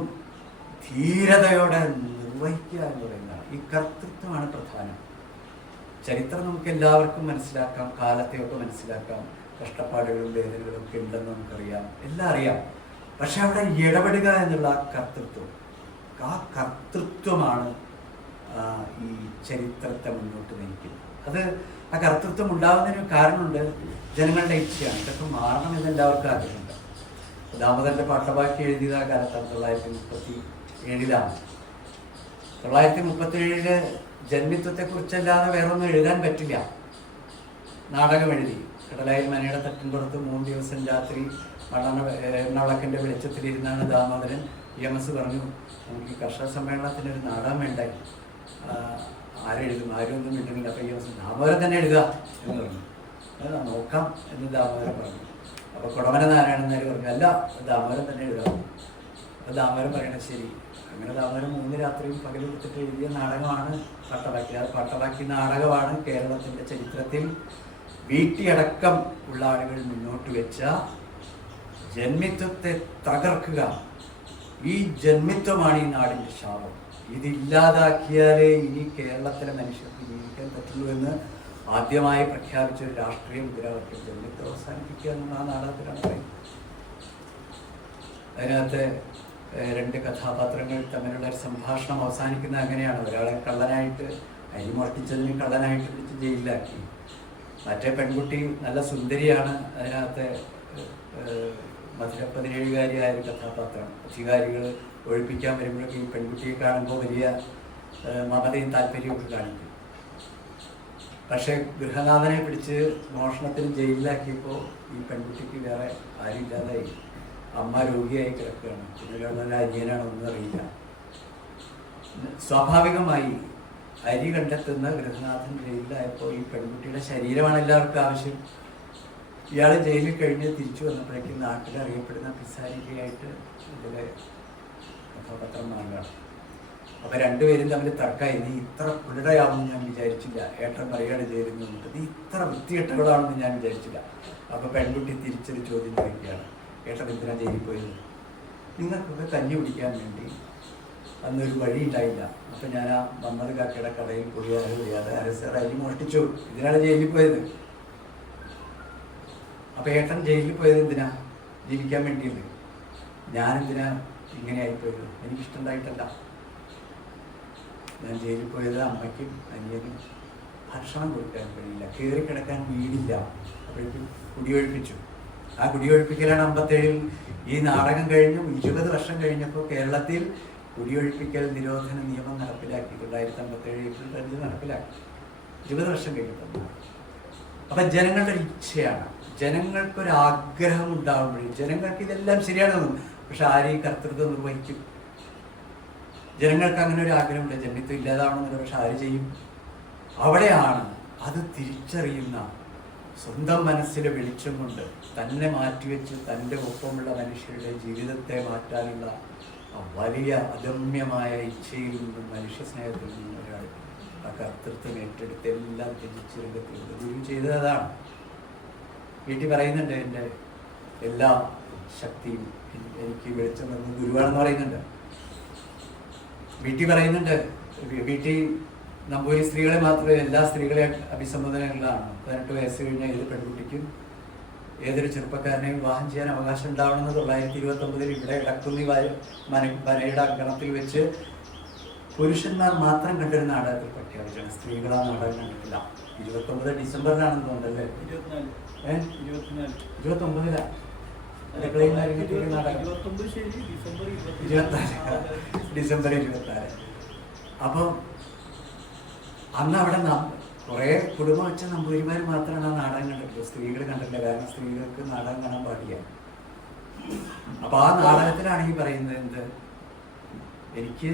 ധീരതയോടെ നിർവഹിക്കുക എന്ന് പറയുന്നതാണ്. ഈ കർത്തൃത്വമാണ് പ്രധാനം. ചരിത്രം നമുക്ക് എല്ലാവർക്കും മനസ്സിലാക്കാം, കാലത്തെയൊക്കെ മനസ്സിലാക്കാം, കഷ്ടപ്പാടുകളും വേദനകളും ഒക്കെ ഉണ്ടെന്ന് നമുക്കറിയാം, എല്ലാം അറിയാം. പക്ഷെ അവിടെ ഇടപെടുക എന്നുള്ള ആ കർത്തൃത്വമാണ് ഈ ചരിത്രത്തെ മുന്നോട്ട് നയിക്കുന്നത്. അത് ആ കർത്തൃത്വം ഉണ്ടാകുന്നതിന് കാരണമുണ്ട്, ജനങ്ങളുടെ ഇച്ഛയാണ്. ഇതൊക്കെ മാറണമെന്ന് എല്ലാവർക്കും ആഗ്രഹമുണ്ട്. ദാമോദരൻ്റെ പാട്ടവാക്കി എഴുതിയ കാലത്താണ് 1937. 1937 ജന്മിത്വത്തെക്കുറിച്ചല്ലാതെ വേറൊന്നും എഴുതാൻ പറ്റില്ല. നാടകം എഴുതി. കടലായിൽ മനയുടെ തട്ടിൻപുറത്ത് 3 ദിവസം രാത്രി എണ്ണവിളക്കിൻ്റെ വെളിച്ചത്തിലിരുന്നാണ് ദാമോദരൻ. EMS പറഞ്ഞു, നമുക്ക് ഈ കർഷക സമ്മേളനത്തിനൊരു നാടകം വേണ്ടായി, ആരെഴുതും, ആരും ഒന്നും കിട്ടുന്നില്ല. അപ്പോൾ EMS ദാമോദരൻ തന്നെ എഴുതുക എന്ന് പറഞ്ഞു. നോക്കാം എന്ന് ദാമോദരൻ പറഞ്ഞു. അപ്പോൾ കൊടവന നാരായണൻ നായർ പറഞ്ഞു, അല്ല ദാമോദരൻ തന്നെ എഴുതാം. അപ്പോൾ ദാമോദരൻ പറയണത് ശരി. അങ്ങനെ ദാമോദരൻ 3 രാത്രിയും പകലെടുത്തിട്ട് എഴുതിയ നാടകമാണ് പാട്ടവാക്കി. ആ പാട്ടവാക്കി നാടകമാണ് കേരളത്തിൻ്റെ ചരിത്രത്തിൽ വീട്ടിയടക്കം ഉള്ള ആളുകൾ മുന്നോട്ട് വെച്ച ജന്മിത്വത്തെ തകർക്കുക. ഈ ജന്മിത്വമാണ് ഈ നാടിൻ്റെ ശാപം. ഇതില്ലാതാക്കിയാലേ ഇനി കേരളത്തിലെ മനുഷ്യർക്ക് ജീവിക്കാൻ പറ്റുള്ളൂ എന്ന് ആദ്യമായി പ്രഖ്യാപിച്ച ഒരു രാഷ്ട്രീയ മുദ്രാവാക്യം ജന്മിത്വം അവസാനിപ്പിക്കുക എന്നുള്ള ആ നാടകത്തിലാണ് പറയുന്നത്. അതിനകത്ത് 2 കഥാപാത്രങ്ങൾ തമ്മിലുള്ള ഒരു സംഭാഷണം അവസാനിക്കുന്നത് അങ്ങനെയാണ്. ഒരാളെ കള്ളനായിട്ട്, അരി മോഷ്ടിച്ചതിന് കള്ളനായിട്ട് പിടിച്ച് ജയിലിലാക്കി. മറ്റേ പെൺകുട്ടി നല്ല സുന്ദരിയാണ്. അതിനകത്ത് മധുര 17കാരിയായ ഒരു കഥാപാത്രം. അധികാരികൾ ഒഴിപ്പിക്കാൻ വരുമ്പോഴേക്കും ഈ പെൺകുട്ടിയെ കാണുമ്പോൾ വലിയ മമതയും താല്പര്യമൊക്കെ കാണിക്കും. പക്ഷേ ഗൃഹനാഥനെ പിടിച്ച് മോഷണത്തിന് ജയിലിലാക്കിയപ്പോൾ ഈ പെൺകുട്ടിക്ക് വേറെ ആരുമില്ലാതായി. അമ്മ രോഗിയായി കിടക്കുകയാണ്. പിന്നെ അനിയനാണ്, ഒന്നും അറിയില്ല. സ്വാഭാവികമായി അരി കണ്ടെത്തുന്ന ഗൃഹനാഥൻ ജയിലിലായപ്പോൾ ഈ പെൺകുട്ടിയുടെ ശരീരമാണ് എല്ലാവർക്കും ആവശ്യം. ഇയാൾ ജയിലിൽ കഴിഞ്ഞ് തിരിച്ചു വന്നപ്പോഴേക്കും നാട്ടിൽ അറിയപ്പെടുന്ന പിസാരികയായിട്ട് ഇതിലെ കഥാപാത്രം മാറുകയാണ്. അപ്പോൾ 2 പേരും തമ്മിൽ തർക്കമായി. നീ ഇത്ര പുലടയാവുമെന്ന് ഞാൻ വിചാരിച്ചില്ല. ഏട്ടൻ പറയുകയാണ് ജയിലിൽ നിന്നിട്ട്, നീ ഇത്ര വൃത്തികെട്ടകളാണെന്ന് ഞാൻ വിചാരിച്ചില്ല. അപ്പോൾ പെൺകുട്ടി തിരിച്ചൊരു ചോദ്യം ചോദിക്കുകയാണ്, ഏട്ടൻ എന്തിനാ ജയിലിൽ പോയത്? നിങ്ങൾക്കൊക്കെ കഞ്ഞി കുടിക്കാൻ വേണ്ടി അന്നൊരു വഴി ഉണ്ടായില്ല. അപ്പം ഞാൻ ആ മമ്മദ് കാക്കയുടെ കടയിൽ പോയി അരസാർ അരി മോഷ്ടിച്ചു. ഇതിനാണ് ജയിലിൽ പോയത്. അപ്പം ഏട്ടൻ ജയിലിൽ പോയത് എന്തിനാ? ജീവിക്കാൻ വേണ്ടിയത്. ഞാനെന്തിനാ ഇങ്ങനെ ആയിപ്പോയത്? എനിക്കിഷ്ടമുണ്ടായിട്ടല്ല. ഞാൻ ജയിലിൽ പോയത് അമ്മയ്ക്കും അനിയനും ഭക്ഷണം കൊടുക്കാൻ കഴിയില്ല, കയറി കിടക്കാൻ വീടില്ല. അപ്പോഴേക്കും കുടിയൊഴിപ്പിച്ചു. ആ കുടിയൊഴിപ്പിക്കലാണ് 57 ഈ നാടകം കഴിഞ്ഞു 20 വർഷം കഴിഞ്ഞപ്പോൾ കേരളത്തിൽ കുടിയൊഴിപ്പിക്കൽ നിരോധന നിയമം നടപ്പിലാക്കി. 1957 ഏപ്രിൽ 5 നടപ്പിലാക്കി. 20 വർഷം കഴിഞ്ഞപ്പോൾ. അപ്പം ജനങ്ങളുടെ ഒരു ഇച്ഛയാണ്, ജനങ്ങൾക്കൊരാഗ്രഹം ഉണ്ടാകുമ്പോഴേ ജനങ്ങൾക്ക് ഇതെല്ലാം ശരിയാണെന്നും, പക്ഷെ ആരെയും കർത്തൃത്വം നിർവഹിക്കും. ജനങ്ങൾക്ക് അങ്ങനെ ഒരു ആഗ്രഹമുണ്ട്, ജന്മിത്വം ഇല്ലാതാവണമെന്നില്ല, പക്ഷെ ആര് ചെയ്യും? അവിടെയാണ് അത് തിരിച്ചറിയുന്ന, സ്വന്തം മനസ്സിലെ വെളിച്ചം കൊണ്ട് തന്നെ മാറ്റിവെച്ച് തൻ്റെ ഒപ്പമുള്ള മനുഷ്യരുടെ ജീവിതത്തെ മാറ്റാനുള്ള വലിയ അദമ്യമായ ഇച്ഛയിൽ നിന്നും മനുഷ്യ സ്നേഹത്തിൽ നിന്നും ഒരാൾ ആ കർത്തൃത്വം ഏറ്റെടുത്ത് എല്ലാം ത്യജിച്ച് രംഗത്തുണ്ട്. ഗുരു ചെയ്തതാണ്. വീട്ടിൽ പറയുന്നുണ്ട്, എൻ്റെ എല്ലാ ശക്തിയും എനിക്ക് വെളിച്ചം തന്ന ഗുരുവാണെന്ന് പറയുന്നുണ്ട്. വീട്ടിൽ പറയുന്നുണ്ട്, വീട്ടിൽ നമ്പൂരി സ്ത്രീകളെ മാത്രമേ എല്ലാ സ്ത്രീകളെ അഭിസംബോധനകളാണ്. 18 വയസ്സ് കഴിഞ്ഞ ഏത് പെൺകുട്ടിക്കും ഏതൊരു ചെറുപ്പക്കാരനെയും വിവാഹം ചെയ്യാൻ അവകാശം ഉണ്ടാവണമെന്ന് 1929 ഇവിടെ ഇടക്കുന്നി വനയുടെ അങ്കണത്തിൽ വെച്ച് പുരുഷന്മാർ മാത്രം കണ്ടിരുന്ന നാടകത്തിൽ പ്രഖ്യാപിച്ചാണ്. സ്ത്രീകൾ ആ നാടകം കണ്ടിട്ടില്ല. 29 ഡിസംബറിലാണെന്ന് തോന്നുന്നല്ലേ? 29 ഡിസംബർ 24. അപ്പം അന്ന് അവിടെ കുറേ കുടുംബം വെച്ച നമ്പൂരിമാർ മാത്രമാണ് ആ നാടകം കണ്ടിട്ടുള്ളൂ. സ്ത്രീകൾ കണ്ടിട്ടില്ല. കാരണം സ്ത്രീകൾക്ക് നാടകം കാണാൻ പാടില്ല. അപ്പൊ ആ നാടകത്തിലാണ് ഈ പറയുന്നത്, എന്ത്, എനിക്ക്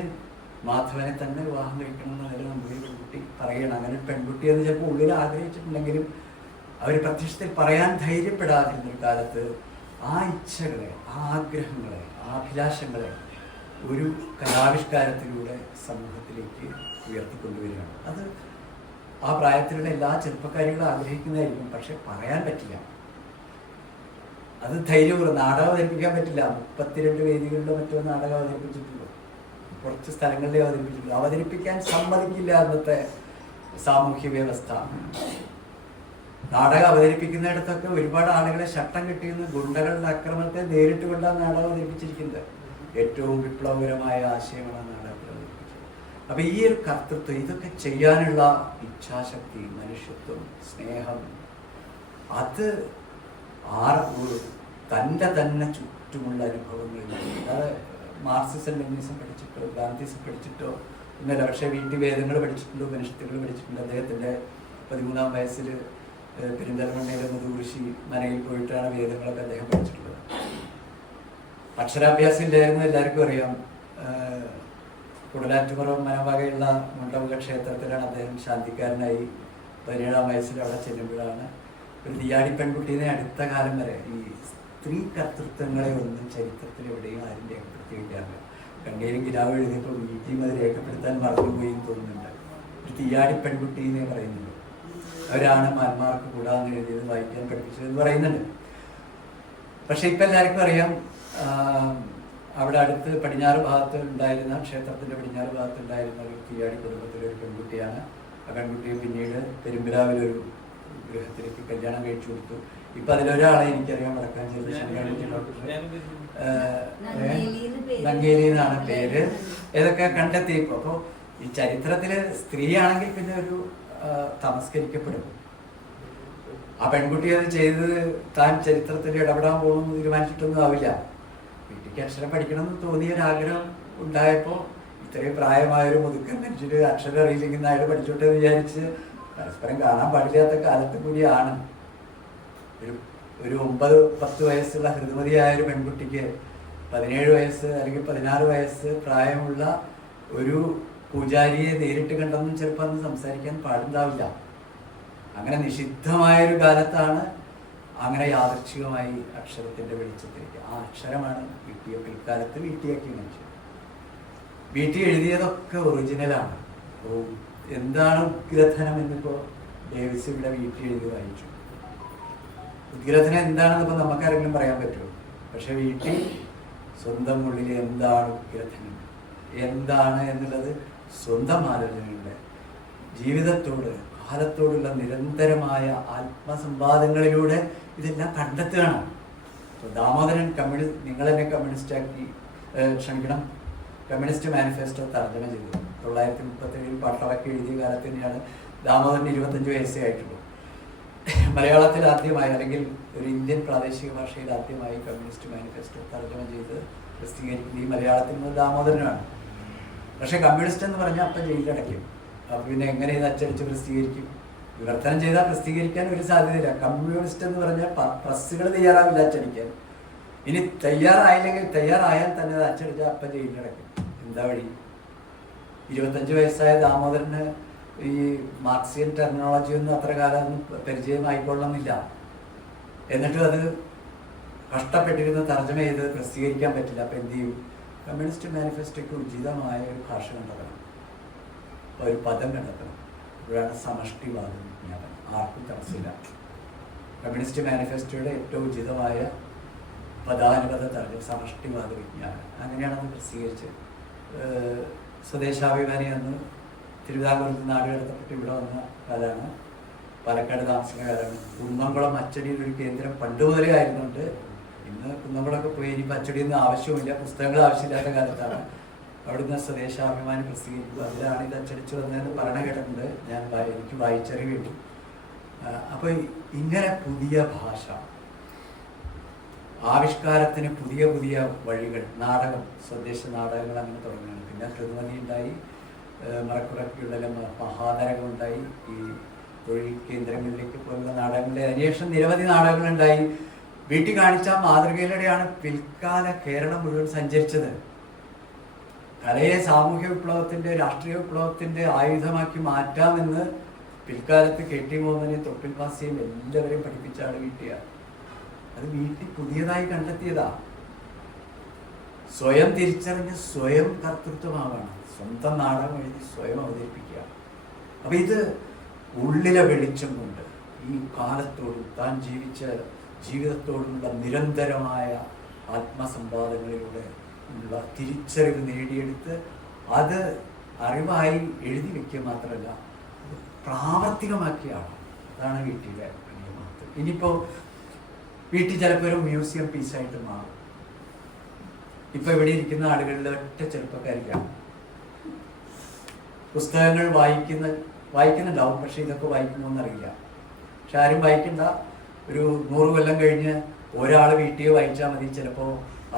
മാധവനെ തന്നെ വിവാഹം കഴിക്കണം എന്നതിൽ നമ്പൂരി പെൺകുട്ടി പറയണം. അങ്ങനെ പെൺകുട്ടി എന്ന് ചിലപ്പോൾ ഉള്ളിൽ ആഗ്രഹിച്ചിട്ടുണ്ടെങ്കിലും അവർ പ്രത്യക്ഷത്തിൽ പറയാൻ ധൈര്യപ്പെടാതിരുന്നൊരു കാലത്ത് ആ ഇച്ഛകളെ, ആ ആഗ്രഹങ്ങളെ, ആ അഭിലാഷങ്ങളെ ഒരു കലാവിഷ്കാരത്തിലൂടെ സമൂഹത്തിലേക്ക് ഉയർത്തിക്കൊണ്ടുവരികയാണ്. അത് ആ പ്രായത്തിലുള്ള എല്ലാ ചെറുപ്പക്കാരികളും ആഗ്രഹിക്കുന്നതായിരിക്കും, പക്ഷെ പറയാൻ പറ്റില്ല. അത് ധൈര്യപൂർവ്വം. നാടകം അവതരിപ്പിക്കാൻ പറ്റില്ല, 32 വേദികളിലോ മറ്റോ നാടകം അവതരിപ്പിച്ചിട്ടുള്ളൂ, കുറച്ച് സ്ഥലങ്ങളിലേ അവതരിപ്പിച്ചിട്ടുള്ളൂ. അവതരിപ്പിക്കാൻ സമ്മതിക്കില്ല അന്നത്തെ സാമൂഹ്യ വ്യവസ്ഥ. നാടകം അവതരിപ്പിക്കുന്നിടത്തൊക്കെ ഒരുപാട് ആളുകളെ ശട്ടം കിട്ടിയെന്ന് ഗുണ്ടകളുടെ ആക്രമണത്തെ നേരിട്ട് കൊണ്ടാണ് നാടകം അവതരിപ്പിച്ചിരിക്കുന്നത്. ഏറ്റവും വിപ്ലവകരമായ ആശയമാണ് നാടകത്തിൽ അവതരിപ്പിച്ചത്. അപ്പൊ ഈ ഒരു കർത്തൃത്വം, ഇതൊക്കെ ചെയ്യാനുള്ള ഇച്ഛാശക്തി, മനുഷ്യത്വം, സ്നേഹം, അത് തൻ്റെ തന്നെ ചുറ്റുമുള്ള അനുഭവങ്ങളിൽ, അതായത് മാർക്സിസം ലെനിനിസം പഠിച്ചിട്ടോ ഗാന്ധിസം പഠിച്ചിട്ടോ ഒന്നുമല്ല. പക്ഷേ വീട്ടുവേദങ്ങൾ പഠിച്ചിട്ടുണ്ട്, ഉപനിഷത്തുകൾ പഠിച്ചിട്ടുണ്ട്. അദ്ദേഹത്തിൻ്റെ 13-ാം വയസ്സിൽ പെരിന്തൽമണ്ണയിലെ മുതുകുരിശി മനയിൽ പോയിട്ടാണ് വേദങ്ങളൊക്കെ അദ്ദേഹം പഠിച്ചിട്ടുള്ളത്. അക്ഷരാഭ്യാസം ഇല്ലായിരുന്നു, എല്ലാവർക്കും അറിയാം. കുടലാറ്റുപുറം മനവകയുള്ള മുണ്ടമുഖ ക്ഷേത്രത്തിലാണ് അദ്ദേഹം ശാന്തിക്കാരനായി 17-ാം വയസ്സിൽ അവിടെ ചെല്ലുമ്പോഴാണ് ഒരു തീയാടി പെൺകുട്ടീനെ അടുത്ത കാലം വരെ ഈ സ്ത്രീ കർത്തൃത്വങ്ങളെ ഒന്നും ചരിത്രത്തിൽ എവിടെയും ആരും രേഖപ്പെടുത്തിയിട്ടില്ല. ഗംഗയിലും കിരാവ് എഴുതിയപ്പോൾ വീട്ടിൽ അത് രേഖപ്പെടുത്താൻ മറന്നുപോയി എന്ന് തോന്നുന്നുണ്ട്. ഒരു തീയാടി പെൺകുട്ടി എന്നേ പറയുന്നുണ്ട്. അവരാണ് മാന്മാർക്ക് കൂടാന്ന് എഴുതിയത്, വായിക്കാൻ പഠിപ്പിച്ചതെന്ന് പറയുന്നുണ്ട്. പക്ഷെ ഇപ്പം എല്ലാവർക്കും അറിയാം, അവിടെ അടുത്ത് പടിഞ്ഞാറ് ഭാഗത്ത് ഉണ്ടായിരുന്ന, ക്ഷേത്രത്തിൻ്റെ പടിഞ്ഞാറ് ഭാഗത്ത് ഉണ്ടായിരുന്ന ഒരു തീയാടി കുടുംബത്തിലെ ഒരു പെൺകുട്ടിയാണ്. ആ പെൺകുട്ടിയെ പിന്നീട് പെരുമ്പിലാവിലൊരു ഗൃഹത്തിലേക്ക് കല്യാണം കഴിച്ചു കൊടുത്തു. ഇപ്പം അതിലൊരാളെ എനിക്കറിയാം, വടക്കാഞ്ചേരി നങ്കേലി എന്നാണ് പേര്. ഏതൊക്കെ കണ്ടെത്തിയപ്പോൾ. അപ്പോൾ ഈ ചരിത്രത്തിൽ സ്ത്രീയാണെങ്കിൽ പിന്നെ ഒരു തമസ്കരിക്കപ്പെടും. ആ പെൺകുട്ടി അത് ചെയ്തത് താൻ ചരിത്രത്തിൽ ഇടപെടാൻ പോകുമെന്ന് തീരുമാനിച്ചിട്ടൊന്നും ആവില്ല. വീട്ടിലേക്ക് അക്ഷരം പഠിക്കണം എന്ന് തോന്നിയ ഒരാഗ്രഹം ഉണ്ടായപ്പോൾ ഇത്രയും പ്രായമായൊരു മുതുക്കൻ മനുഷ്യര് അക്ഷരം അറിയില്ലെങ്കിൽ അയാൾ പഠിച്ചോട്ടെ എന്ന് വിചാരിച്ച് പരസ്പരം കാണാൻ പാടില്ലാത്ത കാലത്ത് കൂടിയാണ് ഒരു 9-10 വയസ്സുള്ള ഹൃദമതിയായ ഒരു പെൺകുട്ടിക്ക് 17 വയസ്സ് അല്ലെങ്കിൽ 16 വയസ്സ് പ്രായമുള്ള ഒരു പൂജാരിയെ നേരിട്ട് കണ്ടെന്നും ചിലപ്പോൾ അന്ന് സംസാരിക്കാൻ പാടുണ്ടാവില്ല. അങ്ങനെ നിഷിദ്ധമായൊരു കാലത്താണ് അങ്ങനെ യാദൃച്ഛികമായി അക്ഷരത്തിൻ്റെ വെളിച്ചത്തിലേക്ക്. ആ അക്ഷരമാണ് പിൽക്കാലത്ത് വീട്ടിയാക്കി മനുഷ്യൻ. വീട്ടി എഴുതിയതൊക്കെ ഒറിജിനലാണ്. എന്താണ് ഉദ്ഗ്രഥനം എന്നിപ്പോൾ ഡേവിസ് ഇവിടെ വീട്ടി എഴുതി വായിച്ചു. ഉദ്ഗ്രഥനം എന്താണെന്ന് ഇപ്പോൾ നമുക്കാരെങ്കിലും പറയാൻ പറ്റുമോ? പക്ഷെ വീട്ടിൽ സ്വന്തം ഉള്ളിൽ എന്താണ് ഉദ്ഗ്രഥനം, എന്താണ് എന്നുള്ളത് സ്വന്തം ആലോചനയുടെ ജീവിതത്തോട്, കാലത്തോടുള്ള നിരന്തരമായ ആത്മസംവാദങ്ങളിലൂടെ ഇതെല്ലാം കണ്ടെത്തുകയാണ്. ദാമോദരൻ നിങ്ങളെന്നെ കമ്മ്യൂണിസ്റ്റാക്കി, ക്ഷമിക്കണം, കമ്മ്യൂണിസ്റ്റ് മാനിഫെസ്റ്റോ തർജ്ജമ ചെയ്തു 937 പട്ടറക്കി എഴുതിയ കാലത്ത് തന്നെയാണ് ദാമോദരന് 25 വയസ്സേ ആയിട്ടുള്ളൂ. മലയാളത്തിൽ ആദ്യമായി, അല്ലെങ്കിൽ ഒരു ഇന്ത്യൻ പ്രാദേശിക ഭാഷയിൽ ആദ്യമായി കമ്മ്യൂണിസ്റ്റ് മാനിഫെസ്റ്റോ തർജ്ജമ ചെയ്ത് പ്രസിദ്ധീകരിക്കുന്നത് ഈ മലയാളത്തിൽ നിന്ന് ദാമോദരനാണ്. പക്ഷെ കമ്മ്യൂണിസ്റ്റ് എന്ന് പറഞ്ഞാൽ അപ്പം ജയിലടയ്ക്കും. അപ്പം പിന്നെ എങ്ങനെ ഇത് അച്ചടിച്ച് പ്രസിദ്ധീകരിക്കും? വിവർത്തനം ചെയ്താൽ പ്രസിദ്ധീകരിക്കാൻ ഒരു സാധ്യതയില്ല. കമ്മ്യൂണിസ്റ്റ് എന്ന് പറഞ്ഞാൽ പ്രസ്സുകൾ തയ്യാറാവില്ല അച്ചടിക്കാൻ. ഇനി തയ്യാറായാൽ തന്നെ അത് അച്ചടിച്ചാൽ അപ്പം ജയിലടയ്ക്കും. എന്താ വഴി? 25 വയസ്സായ ദാമോദരന് ഈ മാർക്സിയൻ ടെർമിനോളജി ഒന്നും അത്ര കാലം പരിചയമായിക്കൊള്ളണമെന്നില്ല. എന്നിട്ടും അത് കഷ്ടപ്പെട്ടിരുന്ന് തർജ്ജമ ചെയ്ത് പ്രസിദ്ധീകരിക്കാൻ പറ്റില്ല. അപ്പം എന്ത് ചെയ്യും? കമ്മ്യൂണിസ്റ്റ് മാനിഫെസ്റ്റോയ്ക്ക് ഉചിതമായ ഒരു ഭാഷ കണ്ടെത്തണം, ഒരു പദം കണ്ടെത്തണം. ഇവിടെയാണ് സമഷ്ടിവാദം വിജ്ഞാപനം. ആർക്കും തടസ്സമില്ല. കമ്മ്യൂണിസ്റ്റ് മാനിഫെസ്റ്റോയുടെ ഏറ്റവും ഉചിതമായ പദാനുപത തർജ്ജമ സമഷ്ടിവാദ വിജ്ഞാപനം. അങ്ങനെയാണ് അത് പ്രസിദ്ധീകരിച്ചത്. സ്വദേശാഭിമാനി അന്ന് തിരുവിതാംകൂരത്ത് നാട് കടത്തപ്പെട്ട് ഇവിടെ വന്ന കാലമാണ്. പാലക്കാട് താമസിക്കുന്ന കാലമാണ്. കുന്നംകുളം അച്ചടിയിലൊരു കേന്ദ്രം പണ്ട് മുതലേ ആയിരുന്നുണ്ട്. ഇന്ന് കുന്നംകുളമൊക്കെ പോയി ഇനിയിപ്പോൾ അച്ചടിയൊന്നും ആവശ്യമില്ല, പുസ്തകങ്ങൾ ആവശ്യമില്ലാത്ത കാലത്താണ് അവിടുന്ന് സ്വദേശാഭിമാനി പ്രസിദ്ധീകരിക്കുക. അതിലാണ് ഇത് അച്ചടിച്ചു വന്നതെന്ന് പറയണ കേട്ടിട്ടുണ്ട്. എനിക്ക് വായിച്ചറിവുണ്ട്. അപ്പോൾ ഇങ്ങനെ പുതിയ ഭാഷ, ആവിഷ്കാരത്തിന് പുതിയ പുതിയ വഴികൾ, നാടകം, സ്വദേശ നാടകങ്ങൾ അങ്ങനെ തുടങ്ങുകയാണ്. പിന്നെ ഹൃദമതി ഉണ്ടായി, മറക്കുറക്കുള്ള മഹാനരകം ഉണ്ടായി, ഈ തൊഴിൽ കേന്ദ്രങ്ങളിലേക്ക് പോലുള്ള നാടകങ്ങളുടെ അതിനുശേഷം നിരവധി നാടകങ്ങളുണ്ടായി. വീട്ടിൽ കാണിച്ച മാതൃകയിലൂടെയാണ് പിൽക്കാല കേരളം മുഴുവൻ സഞ്ചരിച്ചത്. കലയെ സാമൂഹ്യ വിപ്ലവത്തിൻ്റെ, രാഷ്ട്രീയ വിപ്ലവത്തിൻ്റെ ആയുധമാക്കി മാറ്റാമെന്ന് പിൽക്കാലത്ത് കെ.ടി. മോഹനെ, തൊപ്പിൽ പാസിയും എല്ലാവരെയും പഠിപ്പിച്ചാണ് വീട്ടിയാണ്. അത് വീട്ടിൽ പുതിയതായി കണ്ടെത്തിയതാ. സ്വയം തിരിച്ചറിഞ്ഞ് സ്വയം കർത്തൃത്വമാവണം. സ്വന്തം നാടകം എഴുതി സ്വയം അവതരിപ്പിക്കുക. അപ്പം ഇത് ഉള്ളിലെ വെളിച്ചം കൊണ്ട് ഈ കാലത്തോട്, താൻ ജീവിച്ച ജീവിതത്തോടുള്ള നിരന്തരമായ ആത്മസംവാദങ്ങളിലൂടെ ഉള്ള തിരിച്ചറിവ് നേടിയെടുത്ത് അത് അറിവായി എഴുതി വയ്ക്കുക മാത്രമല്ല പ്രാവർത്തികമാക്കിയാണ്. അതാണ് വീട്ടിലെ വലിയ മഹത്വം. ഇനിയിപ്പോൾ വീട്ടിൽ ചിലപ്പോൾ ഒരു മ്യൂസിയം പീസായിട്ട് മാറും. ഇപ്പോൾ ഇവിടെ ഇരിക്കുന്ന ആളുകളിൽ ഒറ്റ ചെറുപ്പക്കാരിക്കാണ് പുസ്തകങ്ങൾ വായിക്കുന്നുണ്ടാവും, പക്ഷെ ഇതൊക്കെ വായിക്കണമെന്നറിയില്ല. പക്ഷെ ആരും വായിക്കണ്ട. ഒരു 100 കൊല്ലം കഴിഞ്ഞ് ഒരാൾ വീട്ടിൽ വായിച്ചാൽ മതി. ചിലപ്പോൾ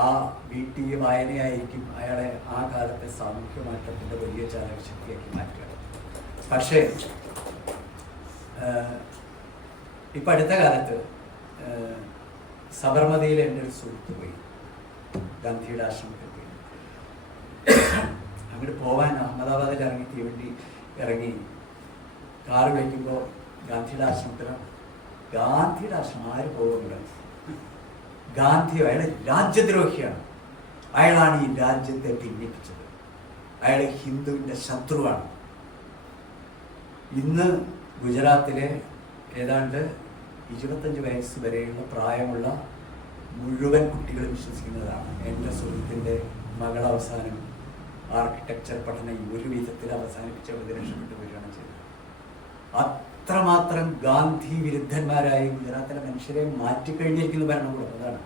ആ വീട്ടിൽ വായനയായിരിക്കും അയാളെ ആ കാലത്തെ സാമൂഹ്യ മാറ്റത്തിൻ്റെ വലിയ ചാലകശക്തിയാക്കി മാറ്റുക. പക്ഷേ ഇപ്പം അടുത്ത കാലത്ത് സബർമതിയിൽ എൻ്റെ ഒരു സുഹൃത്ത് പോയി, ഗാന്ധിയുടെ ആശ്രമത്തിൽ പോയി. അങ്ങോട്ട് പോകാൻ അഹമ്മദാബാദിൽ ഇറങ്ങി, തീവണ്ടി ഇറങ്ങി കാറ് വിളിക്കുമ്പോൾ ഗാന്ധിയുടെ ആശ്രമത്തിലാണ്. ഗാന്ധിയുടെ ആശ്രമം ആര് പോകുന്നുണ്ട്? ഗാന്ധിയോ? അയാൾ രാജ്യദ്രോഹിയാണ്. അയാളാണ് ഈ രാജ്യത്തെ ഭിന്നിപ്പിച്ചത്. അയാൾ ഹിന്ദുവിൻ്റെ ശത്രുവാണ്. ഇന്ന് ഗുജറാത്തിലെ ഏതാണ്ട് 25 വയസ്സ് വരെയുള്ള പ്രായമുള്ള മുഴുവൻ കുട്ടികൾ വിശ്വസിക്കുന്നതാണ്. എൻ്റെ സുഹൃത്തിൻ്റെ മകൾ അവസാനം ആർക്കിടെക്ചർ പഠനം ഒരു വിധത്തിൽ അവസാനിപ്പിച്ച് അവിടെ രക്ഷപ്പെട്ടു വരികയാണ് ചെയ്തത്. അത്രമാത്രം ഗാന്ധി വിരുദ്ധന്മാരായി ഗുജറാത്തിലെ മനുഷ്യരെ മാറ്റിക്കഴിഞ്ഞിരിക്കുന്ന ഭരണകൂടം. അതാണ്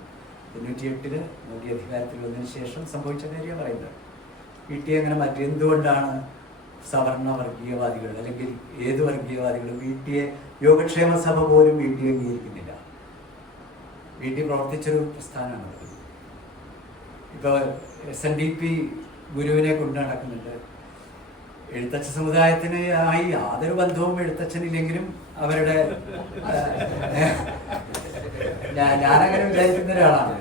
98 മോദി അധികാരത്തിൽ വന്നതിന് ശേഷം സംഭവിച്ച കാര്യം പറയുന്നത്. വീട്ടിൽ അങ്ങനെ മാറ്റി. എന്തുകൊണ്ടാണ് സവർണ വർഗീയവാദികൾ അല്ലെങ്കിൽ ഏത് വർഗീയവാദികൾ വീട്ടിയെ യോഗക്ഷേമ സഭ പോലും വീട്ടിൽ അംഗീകരിക്കുന്നില്ല? വീട്ടിൽ പ്രവർത്തിച്ചൊരു പ്രസ്ഥാനമാണത്. ഇപ്പോൾ SNDP ഗുരുവിനെ കൊണ്ടു നടക്കുന്നുണ്ട്. എഴുത്തച്ഛ സമുദായത്തിന് ആയി യാതൊരു ബന്ധവും എഴുത്തച്ഛനില്ലെങ്കിലും അവരുടെ ഞാനങ്ങനെ വിചാരിക്കുന്ന ഒരാളാണ്.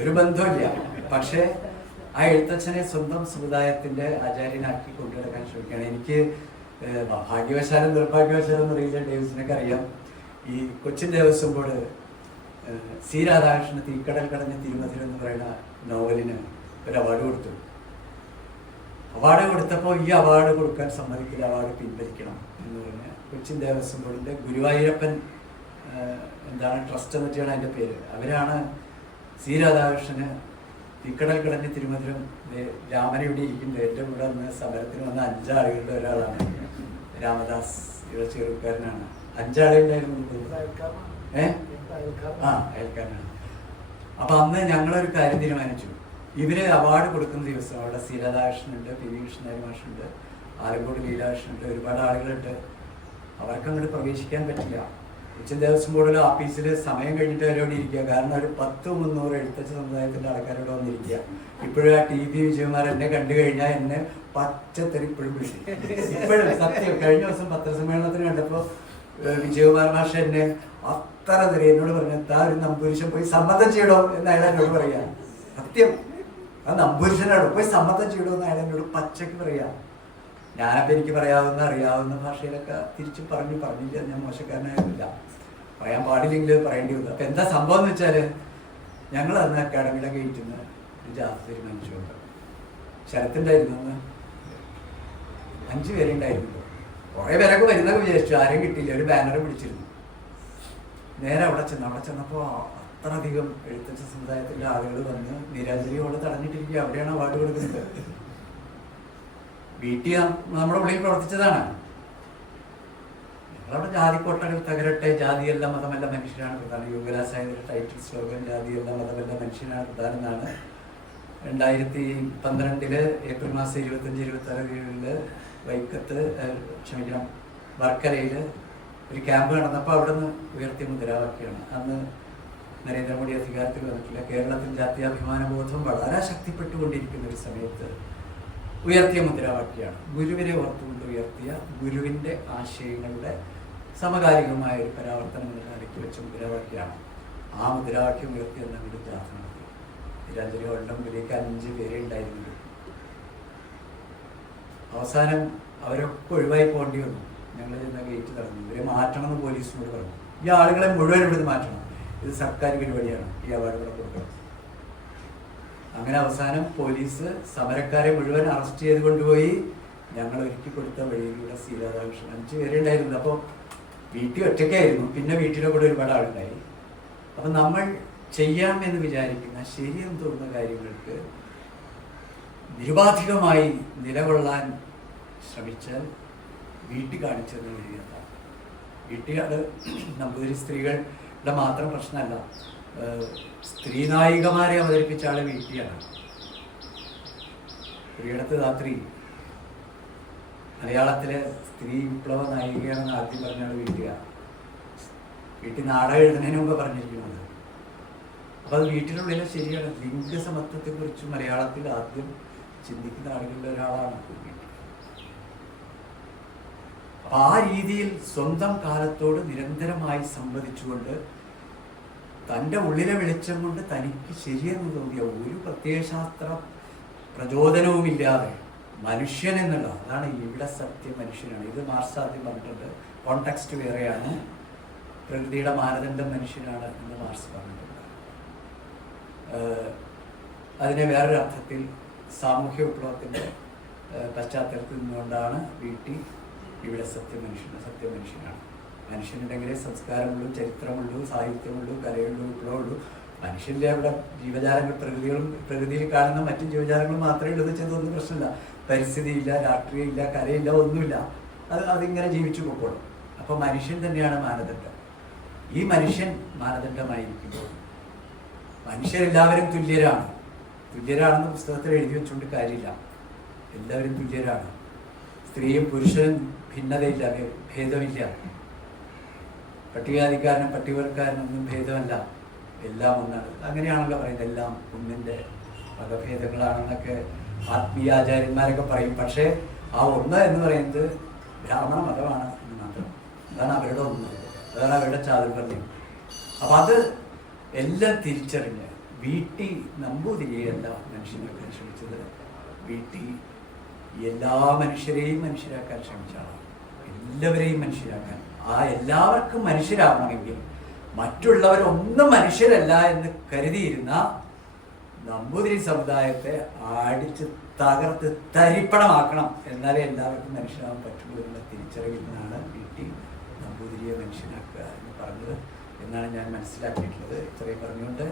ഒരു ബന്ധമില്ല. പക്ഷേ ആ എഴുത്തച്ഛനെ സ്വന്തം സമുദായത്തിൻ്റെ ആചാര്യനാക്കി കൊണ്ടുനടക്കാൻ ശ്രമിക്കുകയാണ്. എനിക്ക് ഭാഗ്യവശാലും നിർഭാഗ്യവശാലും എന്നറിയില്ല, ഡേവിസിനൊക്കെ അറിയാം. ഈ കൊച്ചിൻ ദേവസ്വം ബോർഡ് സി രാധാകൃഷ്ണന് തീക്കടൽ കടഞ്ഞ തിരുമധുരം എന്ന് പറയുന്ന നോവലിന് ഒരു അവാർഡ് കൊടുത്തു. അവാർഡ് കൊടുത്തപ്പോൾ ഈ അവാർഡ് കൊടുക്കാൻ സമ്മതിക്കില്ല, അവാർഡ് പിൻവലിക്കണം എന്ന് പറഞ്ഞ് കൊച്ചിൻ ദേവസ്വം ബോർഡിൻ്റെ ഗുരുവായൂരപ്പൻ ട്രസ്റ്റ് എന്നിട്ടാണ് അതിൻ്റെ പേര്. അവരാണ് സി രാധാകൃഷ്ണന് തീക്കടൽ കടഞ്ഞ തിരുമധുരം രാമനെ ഇവിടെ ഇരിക്കുന്നത് എൻ്റെ കൂടെ വന്ന് സമരത്തിന് വന്ന 5 ആളുകളുടെ ഒരാളാണ് രാമദാസ്. ഇവിടെ ചെറുക്കാരനാണ്. 5 ആളുകളുണ്ടായിരുന്നു. അയൽക്കാരനാണ്. അപ്പൊ അന്ന് ഞങ്ങളൊരു കാര്യം തീരുമാനിച്ചു. ഇവര് അവാർഡ് കൊടുക്കുന്ന ദിവസം അവിടെ സി രാധാകൃഷ്ണനുണ്ട്, പി വി കൃഷ്ണനാരി മാഷുണ്ട്, ആലങ്കോട് ലീലാകൃഷ്ണനുണ്ട്, ഒരുപാട് ആളുകളുണ്ട്. അവർക്ക് അങ്ങോട്ട് പ്രവേശിക്കാൻ പറ്റില്ല. കൊച്ചിൻ ദേവസ്വം ബോർഡിലെ ഓഫീസിൽ സമയം കഴിഞ്ഞിട്ട് അവരോട് ഇരിക്കുക. കാരണം ഒരു 10-300 എഴുത്തച്ഛ സമുദായത്തിൻ്റെ ആൾക്കാരോട് വന്നിരിക്കുക. ഇപ്പോഴും ആ TB വിജയകുമാർ എന്നെ കണ്ടു കഴിഞ്ഞാൽ എന്നെ പച്ചത്തെറി ഇപ്പോഴും വിളിച്ചു. ഇപ്പോഴും സത്യം. കഴിഞ്ഞ ദിവസം പത്രസമ്മേളനത്തിന് കണ്ടപ്പോൾ വിജയകുമാർ മാഷ എന്നെ അത്ര തെറി എന്നോട് പറഞ്ഞു, താ ഒരു നമ്പൂരിശൻ പോയി സമ്മതം ചെയ്യണോ എന്ന് അയാൾ എന്നോട് പറയാ. സത്യം. ആ നമ്പൂരിശനോട് പോയി സമ്മതം ചെയ്യണോ എന്ന് അയാൾ എന്നോട് പച്ചയ്ക്ക് പറയാ. ഞാനപ്പോൾ എനിക്ക് അറിയാവുന്ന ഭാഷയിലൊക്കെ തിരിച്ച് പറഞ്ഞില്ല. ഞാൻ മോശക്കാരനായിരുന്നില്ല. പറയാൻ പാടില്ലെങ്കിൽ പറയേണ്ടി വന്നു. അപ്പം എന്താ സംഭവം എന്ന് വെച്ചാൽ ഞങ്ങൾ അന്ന് അക്കാഡമിയുടെ ഗേറ്റിൽ നിന്ന് ഒരു ജാഥ തീരുമാനിച്ചുകൊണ്ട് ശരത്തുണ്ടായിരുന്നു. അന്ന് 5 പേരുണ്ടായിരുന്നു. കുറേ പേരൊക്കെ വരുന്നൊക്കെ വിചാരിച്ചു. ആരെയും കിട്ടിയില്ല. ഒരു ബാനർ പിടിച്ചിരുന്നു. നേരെ അവിടെ ചെന്നപ്പോൾ അത്രയധികം എഴുത്തച്ഛ സമുദായത്തിൻ്റെ ആളുകൾ വന്ന് നിരാഞ്ജലിയോട് തടഞ്ഞിട്ടിരിക്കുക. അവിടെയാണ് അവാർഡ് കൊടുക്കുന്നത്. വീട്ടിൽ നമ്മുടെ ഉള്ളിൽ പ്രവർത്തിച്ചതാണ്. ഞങ്ങളവിടെ ജാതിക്കോട്ടകൾ തകരട്ടെ, ജാതിയല്ല മതമല്ല മനുഷ്യനാണ് പ്രധാനം. യുവരാജായുടെ ടൈറ്റിൽ സ്ലോഗൻ ജാതിയല്ല മതമല്ല മനുഷ്യനാണ് പ്രധാനം എന്നാണ്. 2012 ഏപ്രിൽ മാസം 25-26 വൈക്കത്ത് വർക്കലയിൽ ഒരു ക്യാമ്പ് നടന്നപ്പോൾ അവിടെ നിന്ന് ഉയർത്തിയ മുദ്രാവാക്യമാണ്. അന്ന് നരേന്ദ്രമോദി അധികാരത്തിൽ വന്നിട്ടില്ല. കേരളത്തിൽ ജാത്യാഭിമാന ബോധം വളരെ ശക്തിപ്പെട്ടുകൊണ്ടിരിക്കുന്ന ഒരു സമയത്ത് ഉയർത്തിയ മുദ്രാവാക്യമാണ്. ഗുരുവിനെ ഓർത്തുകൊണ്ട് ഉയർത്തിയ ഗുരുവിൻ്റെ ആശയങ്ങളുടെ സമകാലികമായ ഒരു പരാവർത്തനം അടുക്കി വെച്ച മുദ്രാവാക്യമാണ്. ആ മുദ്രാവാക്യം ഉയർത്തി എന്ന ഒരു ജാഥ നടത്തി. നിരാഞ്ജലി ഉണ്ടെങ്കിലേക്ക് 5 പേരെ ഉണ്ടായിരുന്നുള്ളൂ. അവസാനം അവരൊക്കെ ഒഴിവായി പോകേണ്ടി വന്നു. ഞങ്ങൾ ചെന്ന ഗേറ്റ് തടഞ്ഞു. ഇവരെ മാറ്റണമെന്ന് പോലീസിനോട് പറഞ്ഞു. ഈ ആളുകളെ മുഴുവൻ ഇവിടുന്ന് മാറ്റണം, ഇത് സർക്കാർ പരിപാടിയാണ്, ഈ അവാർഡുകളെ കൊടുക്കണം. അങ്ങനെ അവസാനം പോലീസ് സമരക്കാരെ മുഴുവൻ അറസ്റ്റ് ചെയ്ത് കൊണ്ടുപോയി ഞങ്ങൾ ഒരുക്കി കൊടുത്ത വഴിയിലൂടെ സി രാധാകൃഷ്ണൻ 5 പേരെ ഉണ്ടായിരുന്നു. അപ്പോൾ വീട്ടിൽ ഒറ്റയ്ക്കായിരുന്നു. പിന്നെ വീട്ടിലെ കൂടെ ഒരുപാട് ആളുണ്ടായി. അപ്പം നമ്മൾ ചെയ്യാം എന്ന് വിചാരിക്കുന്ന ശരിയെന്ന് തോന്നുന്ന കാര്യങ്ങൾക്ക് നിരുപാധികമായി നിലകൊള്ളാൻ ശ്രമിച്ചാൽ വീട്ടിൽ കാണിച്ചെന്ന് എഴുതിയതാണ്. വീട്ടിൽ നമ്പൂതിരി സ്ത്രീകളുടെ മാത്രം പ്രശ്നമല്ല, സ്ത്രീ നായികമാരെ അവതരിപ്പിച്ച ആള് വീട്ടിയാണ്. സ്ത്രീയിടത്ത് രാത്രി മലയാളത്തിലെ സ്ത്രീ വിപ്ലവ നായികയാണെന്ന് ആദ്യം പറഞ്ഞാൽ വീട്ടിലാണ്. വീട്ടിൽ നാടകം എഴുതുന്നതിന് മുമ്പ് പറഞ്ഞിരിക്കുന്നത്. അപ്പോൾ അത് വീട്ടിനുള്ളിൽ ശരിയാണ്. ലിംഗസമത്വത്തെക്കുറിച്ച് മലയാളത്തിൽ ആദ്യം ചിന്തിക്കുന്ന ആളുകളിൽ ഒരാളാണ് വീട്ടിൽ. അപ്പം ആ രീതിയിൽ സ്വന്തം കാലത്തോട് നിരന്തരമായി സംവദിച്ചുകൊണ്ട് തൻ്റെ ഉള്ളിലെ വെളിച്ചം കൊണ്ട് തനിക്ക് ശരിയെന്ന് തോന്നിയ ഒരു പ്രത്യയശാസ്ത്ര പ്രചോദനവുമില്ലാതെ മനുഷ്യൻ എന്നുള്ള, അതാണ് ഇവിടെ സത്യം മനുഷ്യനാണ്. ഇത് മാർക്സ് ആദ്യം പറഞ്ഞിട്ടുണ്ട്. കോണ്ടെക്സ്റ്റ് വേറെയാണ്, പ്രകൃതിയുടെ മാനദണ്ഡം മനുഷ്യനാണ് എന്ന് മാർക്സ് പറഞ്ഞിട്ടുണ്ട്. അതിനെ വേറൊരു അർത്ഥത്തിൽ സാമൂഹ്യ വിപ്ലവത്തിൻ്റെ പശ്ചാത്തലത്തിൽ നിന്നുകൊണ്ടാണ് വീട്ടിൽ ഇവിടെ സത്യം മനുഷ്യനാണ്. മനുഷ്യനുണ്ടെങ്കിലേ സംസ്കാരമുള്ളൂ, ചരിത്രമുള്ളൂ, സാഹിത്യമുള്ളൂ, കലയുള്ളൂ, വിപ്ലവമുള്ളൂ. മനുഷ്യൻ്റെ അവിടെ ജീവജാലങ്ങൾ പ്രകൃതിയിൽ കാണുന്ന മറ്റു ജീവജാലങ്ങളും മാത്രമേ ഉള്ളൂ എന്ന് ചെന്നൊന്നും പ്രശ്നമില്ല. പരിസ്ഥിതിയില്ല, രാഷ്ട്രീയമില്ല, കലയില്ല, ഒന്നുമില്ല. അതിങ്ങനെ ജീവിച്ചു പോയിക്കോളും. അപ്പോൾ മനുഷ്യൻ തന്നെയാണ് മാനദണ്ഡം. ഈ മനുഷ്യൻ മാനദണ്ഡമായിരിക്കുമ്പോൾ മനുഷ്യരെല്ലാവരും തുല്യരാണെന്ന് പുസ്തകത്തിൽ എഴുതി വെച്ചുകൊണ്ട് കാര്യമില്ല. എല്ലാവരും തുല്യരാണ്. സ്ത്രീയും പുരുഷനും ഭിന്നതയില്ല, ഭേദമില്ല. പട്ടികജാതിക്കാരനും പട്ടികവർക്കാരനൊന്നും ഭേദമല്ല, എല്ലാം ഒന്നാണ്. അങ്ങനെയാണല്ലോ പറയുന്നത്, എല്ലാം ഒന്നിൻ്റെ വകഭേദങ്ങളാണെന്നൊക്കെ ആത്മീയാചാര്യന്മാരൊക്കെ പറയും. പക്ഷേ ആ ഒന്ന് എന്ന് പറയുന്നത് ബ്രാഹ്മണ മതമാണ് എന്ന് മാത്രം. അതാണ് അവരുടെ ഒന്ന്, അതാണ് അവരുടെ ചാതുർവർണ്ണ്യം. അപ്പം അത് എല്ലാം തിരിച്ചറിഞ്ഞ് വീട്ടിൽ നമ്പൂതിരിയല്ല മനുഷ്യനൊക്കെ ശ്രമിച്ചത്. വീട്ടിൽ എല്ലാ മനുഷ്യരെയും മനുഷ്യരാക്കാൻ ശ്രമിച്ചാണ്. എല്ലാവരെയും മനുഷ്യരാക്കാൻ. ആ എല്ലാവർക്കും മനുഷ്യരാവണമെങ്കിൽ മറ്റുള്ളവരൊന്നും മനുഷ്യരല്ല എന്ന് കരുതിയിരുന്ന നമ്പൂതിരി സമുദായത്തെ അടിച്ച് തകർത്ത് തരിപ്പണമാക്കണം, എന്നാലേ എല്ലാവർക്കും മനുഷ്യരാകാൻ പറ്റുള്ളൂ എന്നുള്ള തിരിച്ചറിവിൽ നിന്നാണ് വീട്ടിൽ നമ്പൂതിരിയെ മനുഷ്യനാക്കുക എന്ന് പറഞ്ഞത് എന്നാണ് ഞാൻ മനസ്സിലാക്കിയിട്ടുള്ളത്. ഇത്രയും പറഞ്ഞുകൊണ്ട്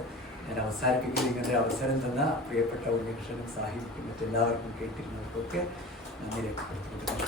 ഞാൻ അവസാനിപ്പിക്കുന്നത്. ഇങ്ങനെ അവസരം തന്ന പ്രിയപ്പെട്ട ഉണ്ണികൃഷ്ണനും സാഹിബിക്കും മറ്റെല്ലാവർക്കും കേട്ടിരുന്നവർക്കൊക്കെ നന്ദി രേഖപ്പെടുത്തിയിട്ടുണ്ട്.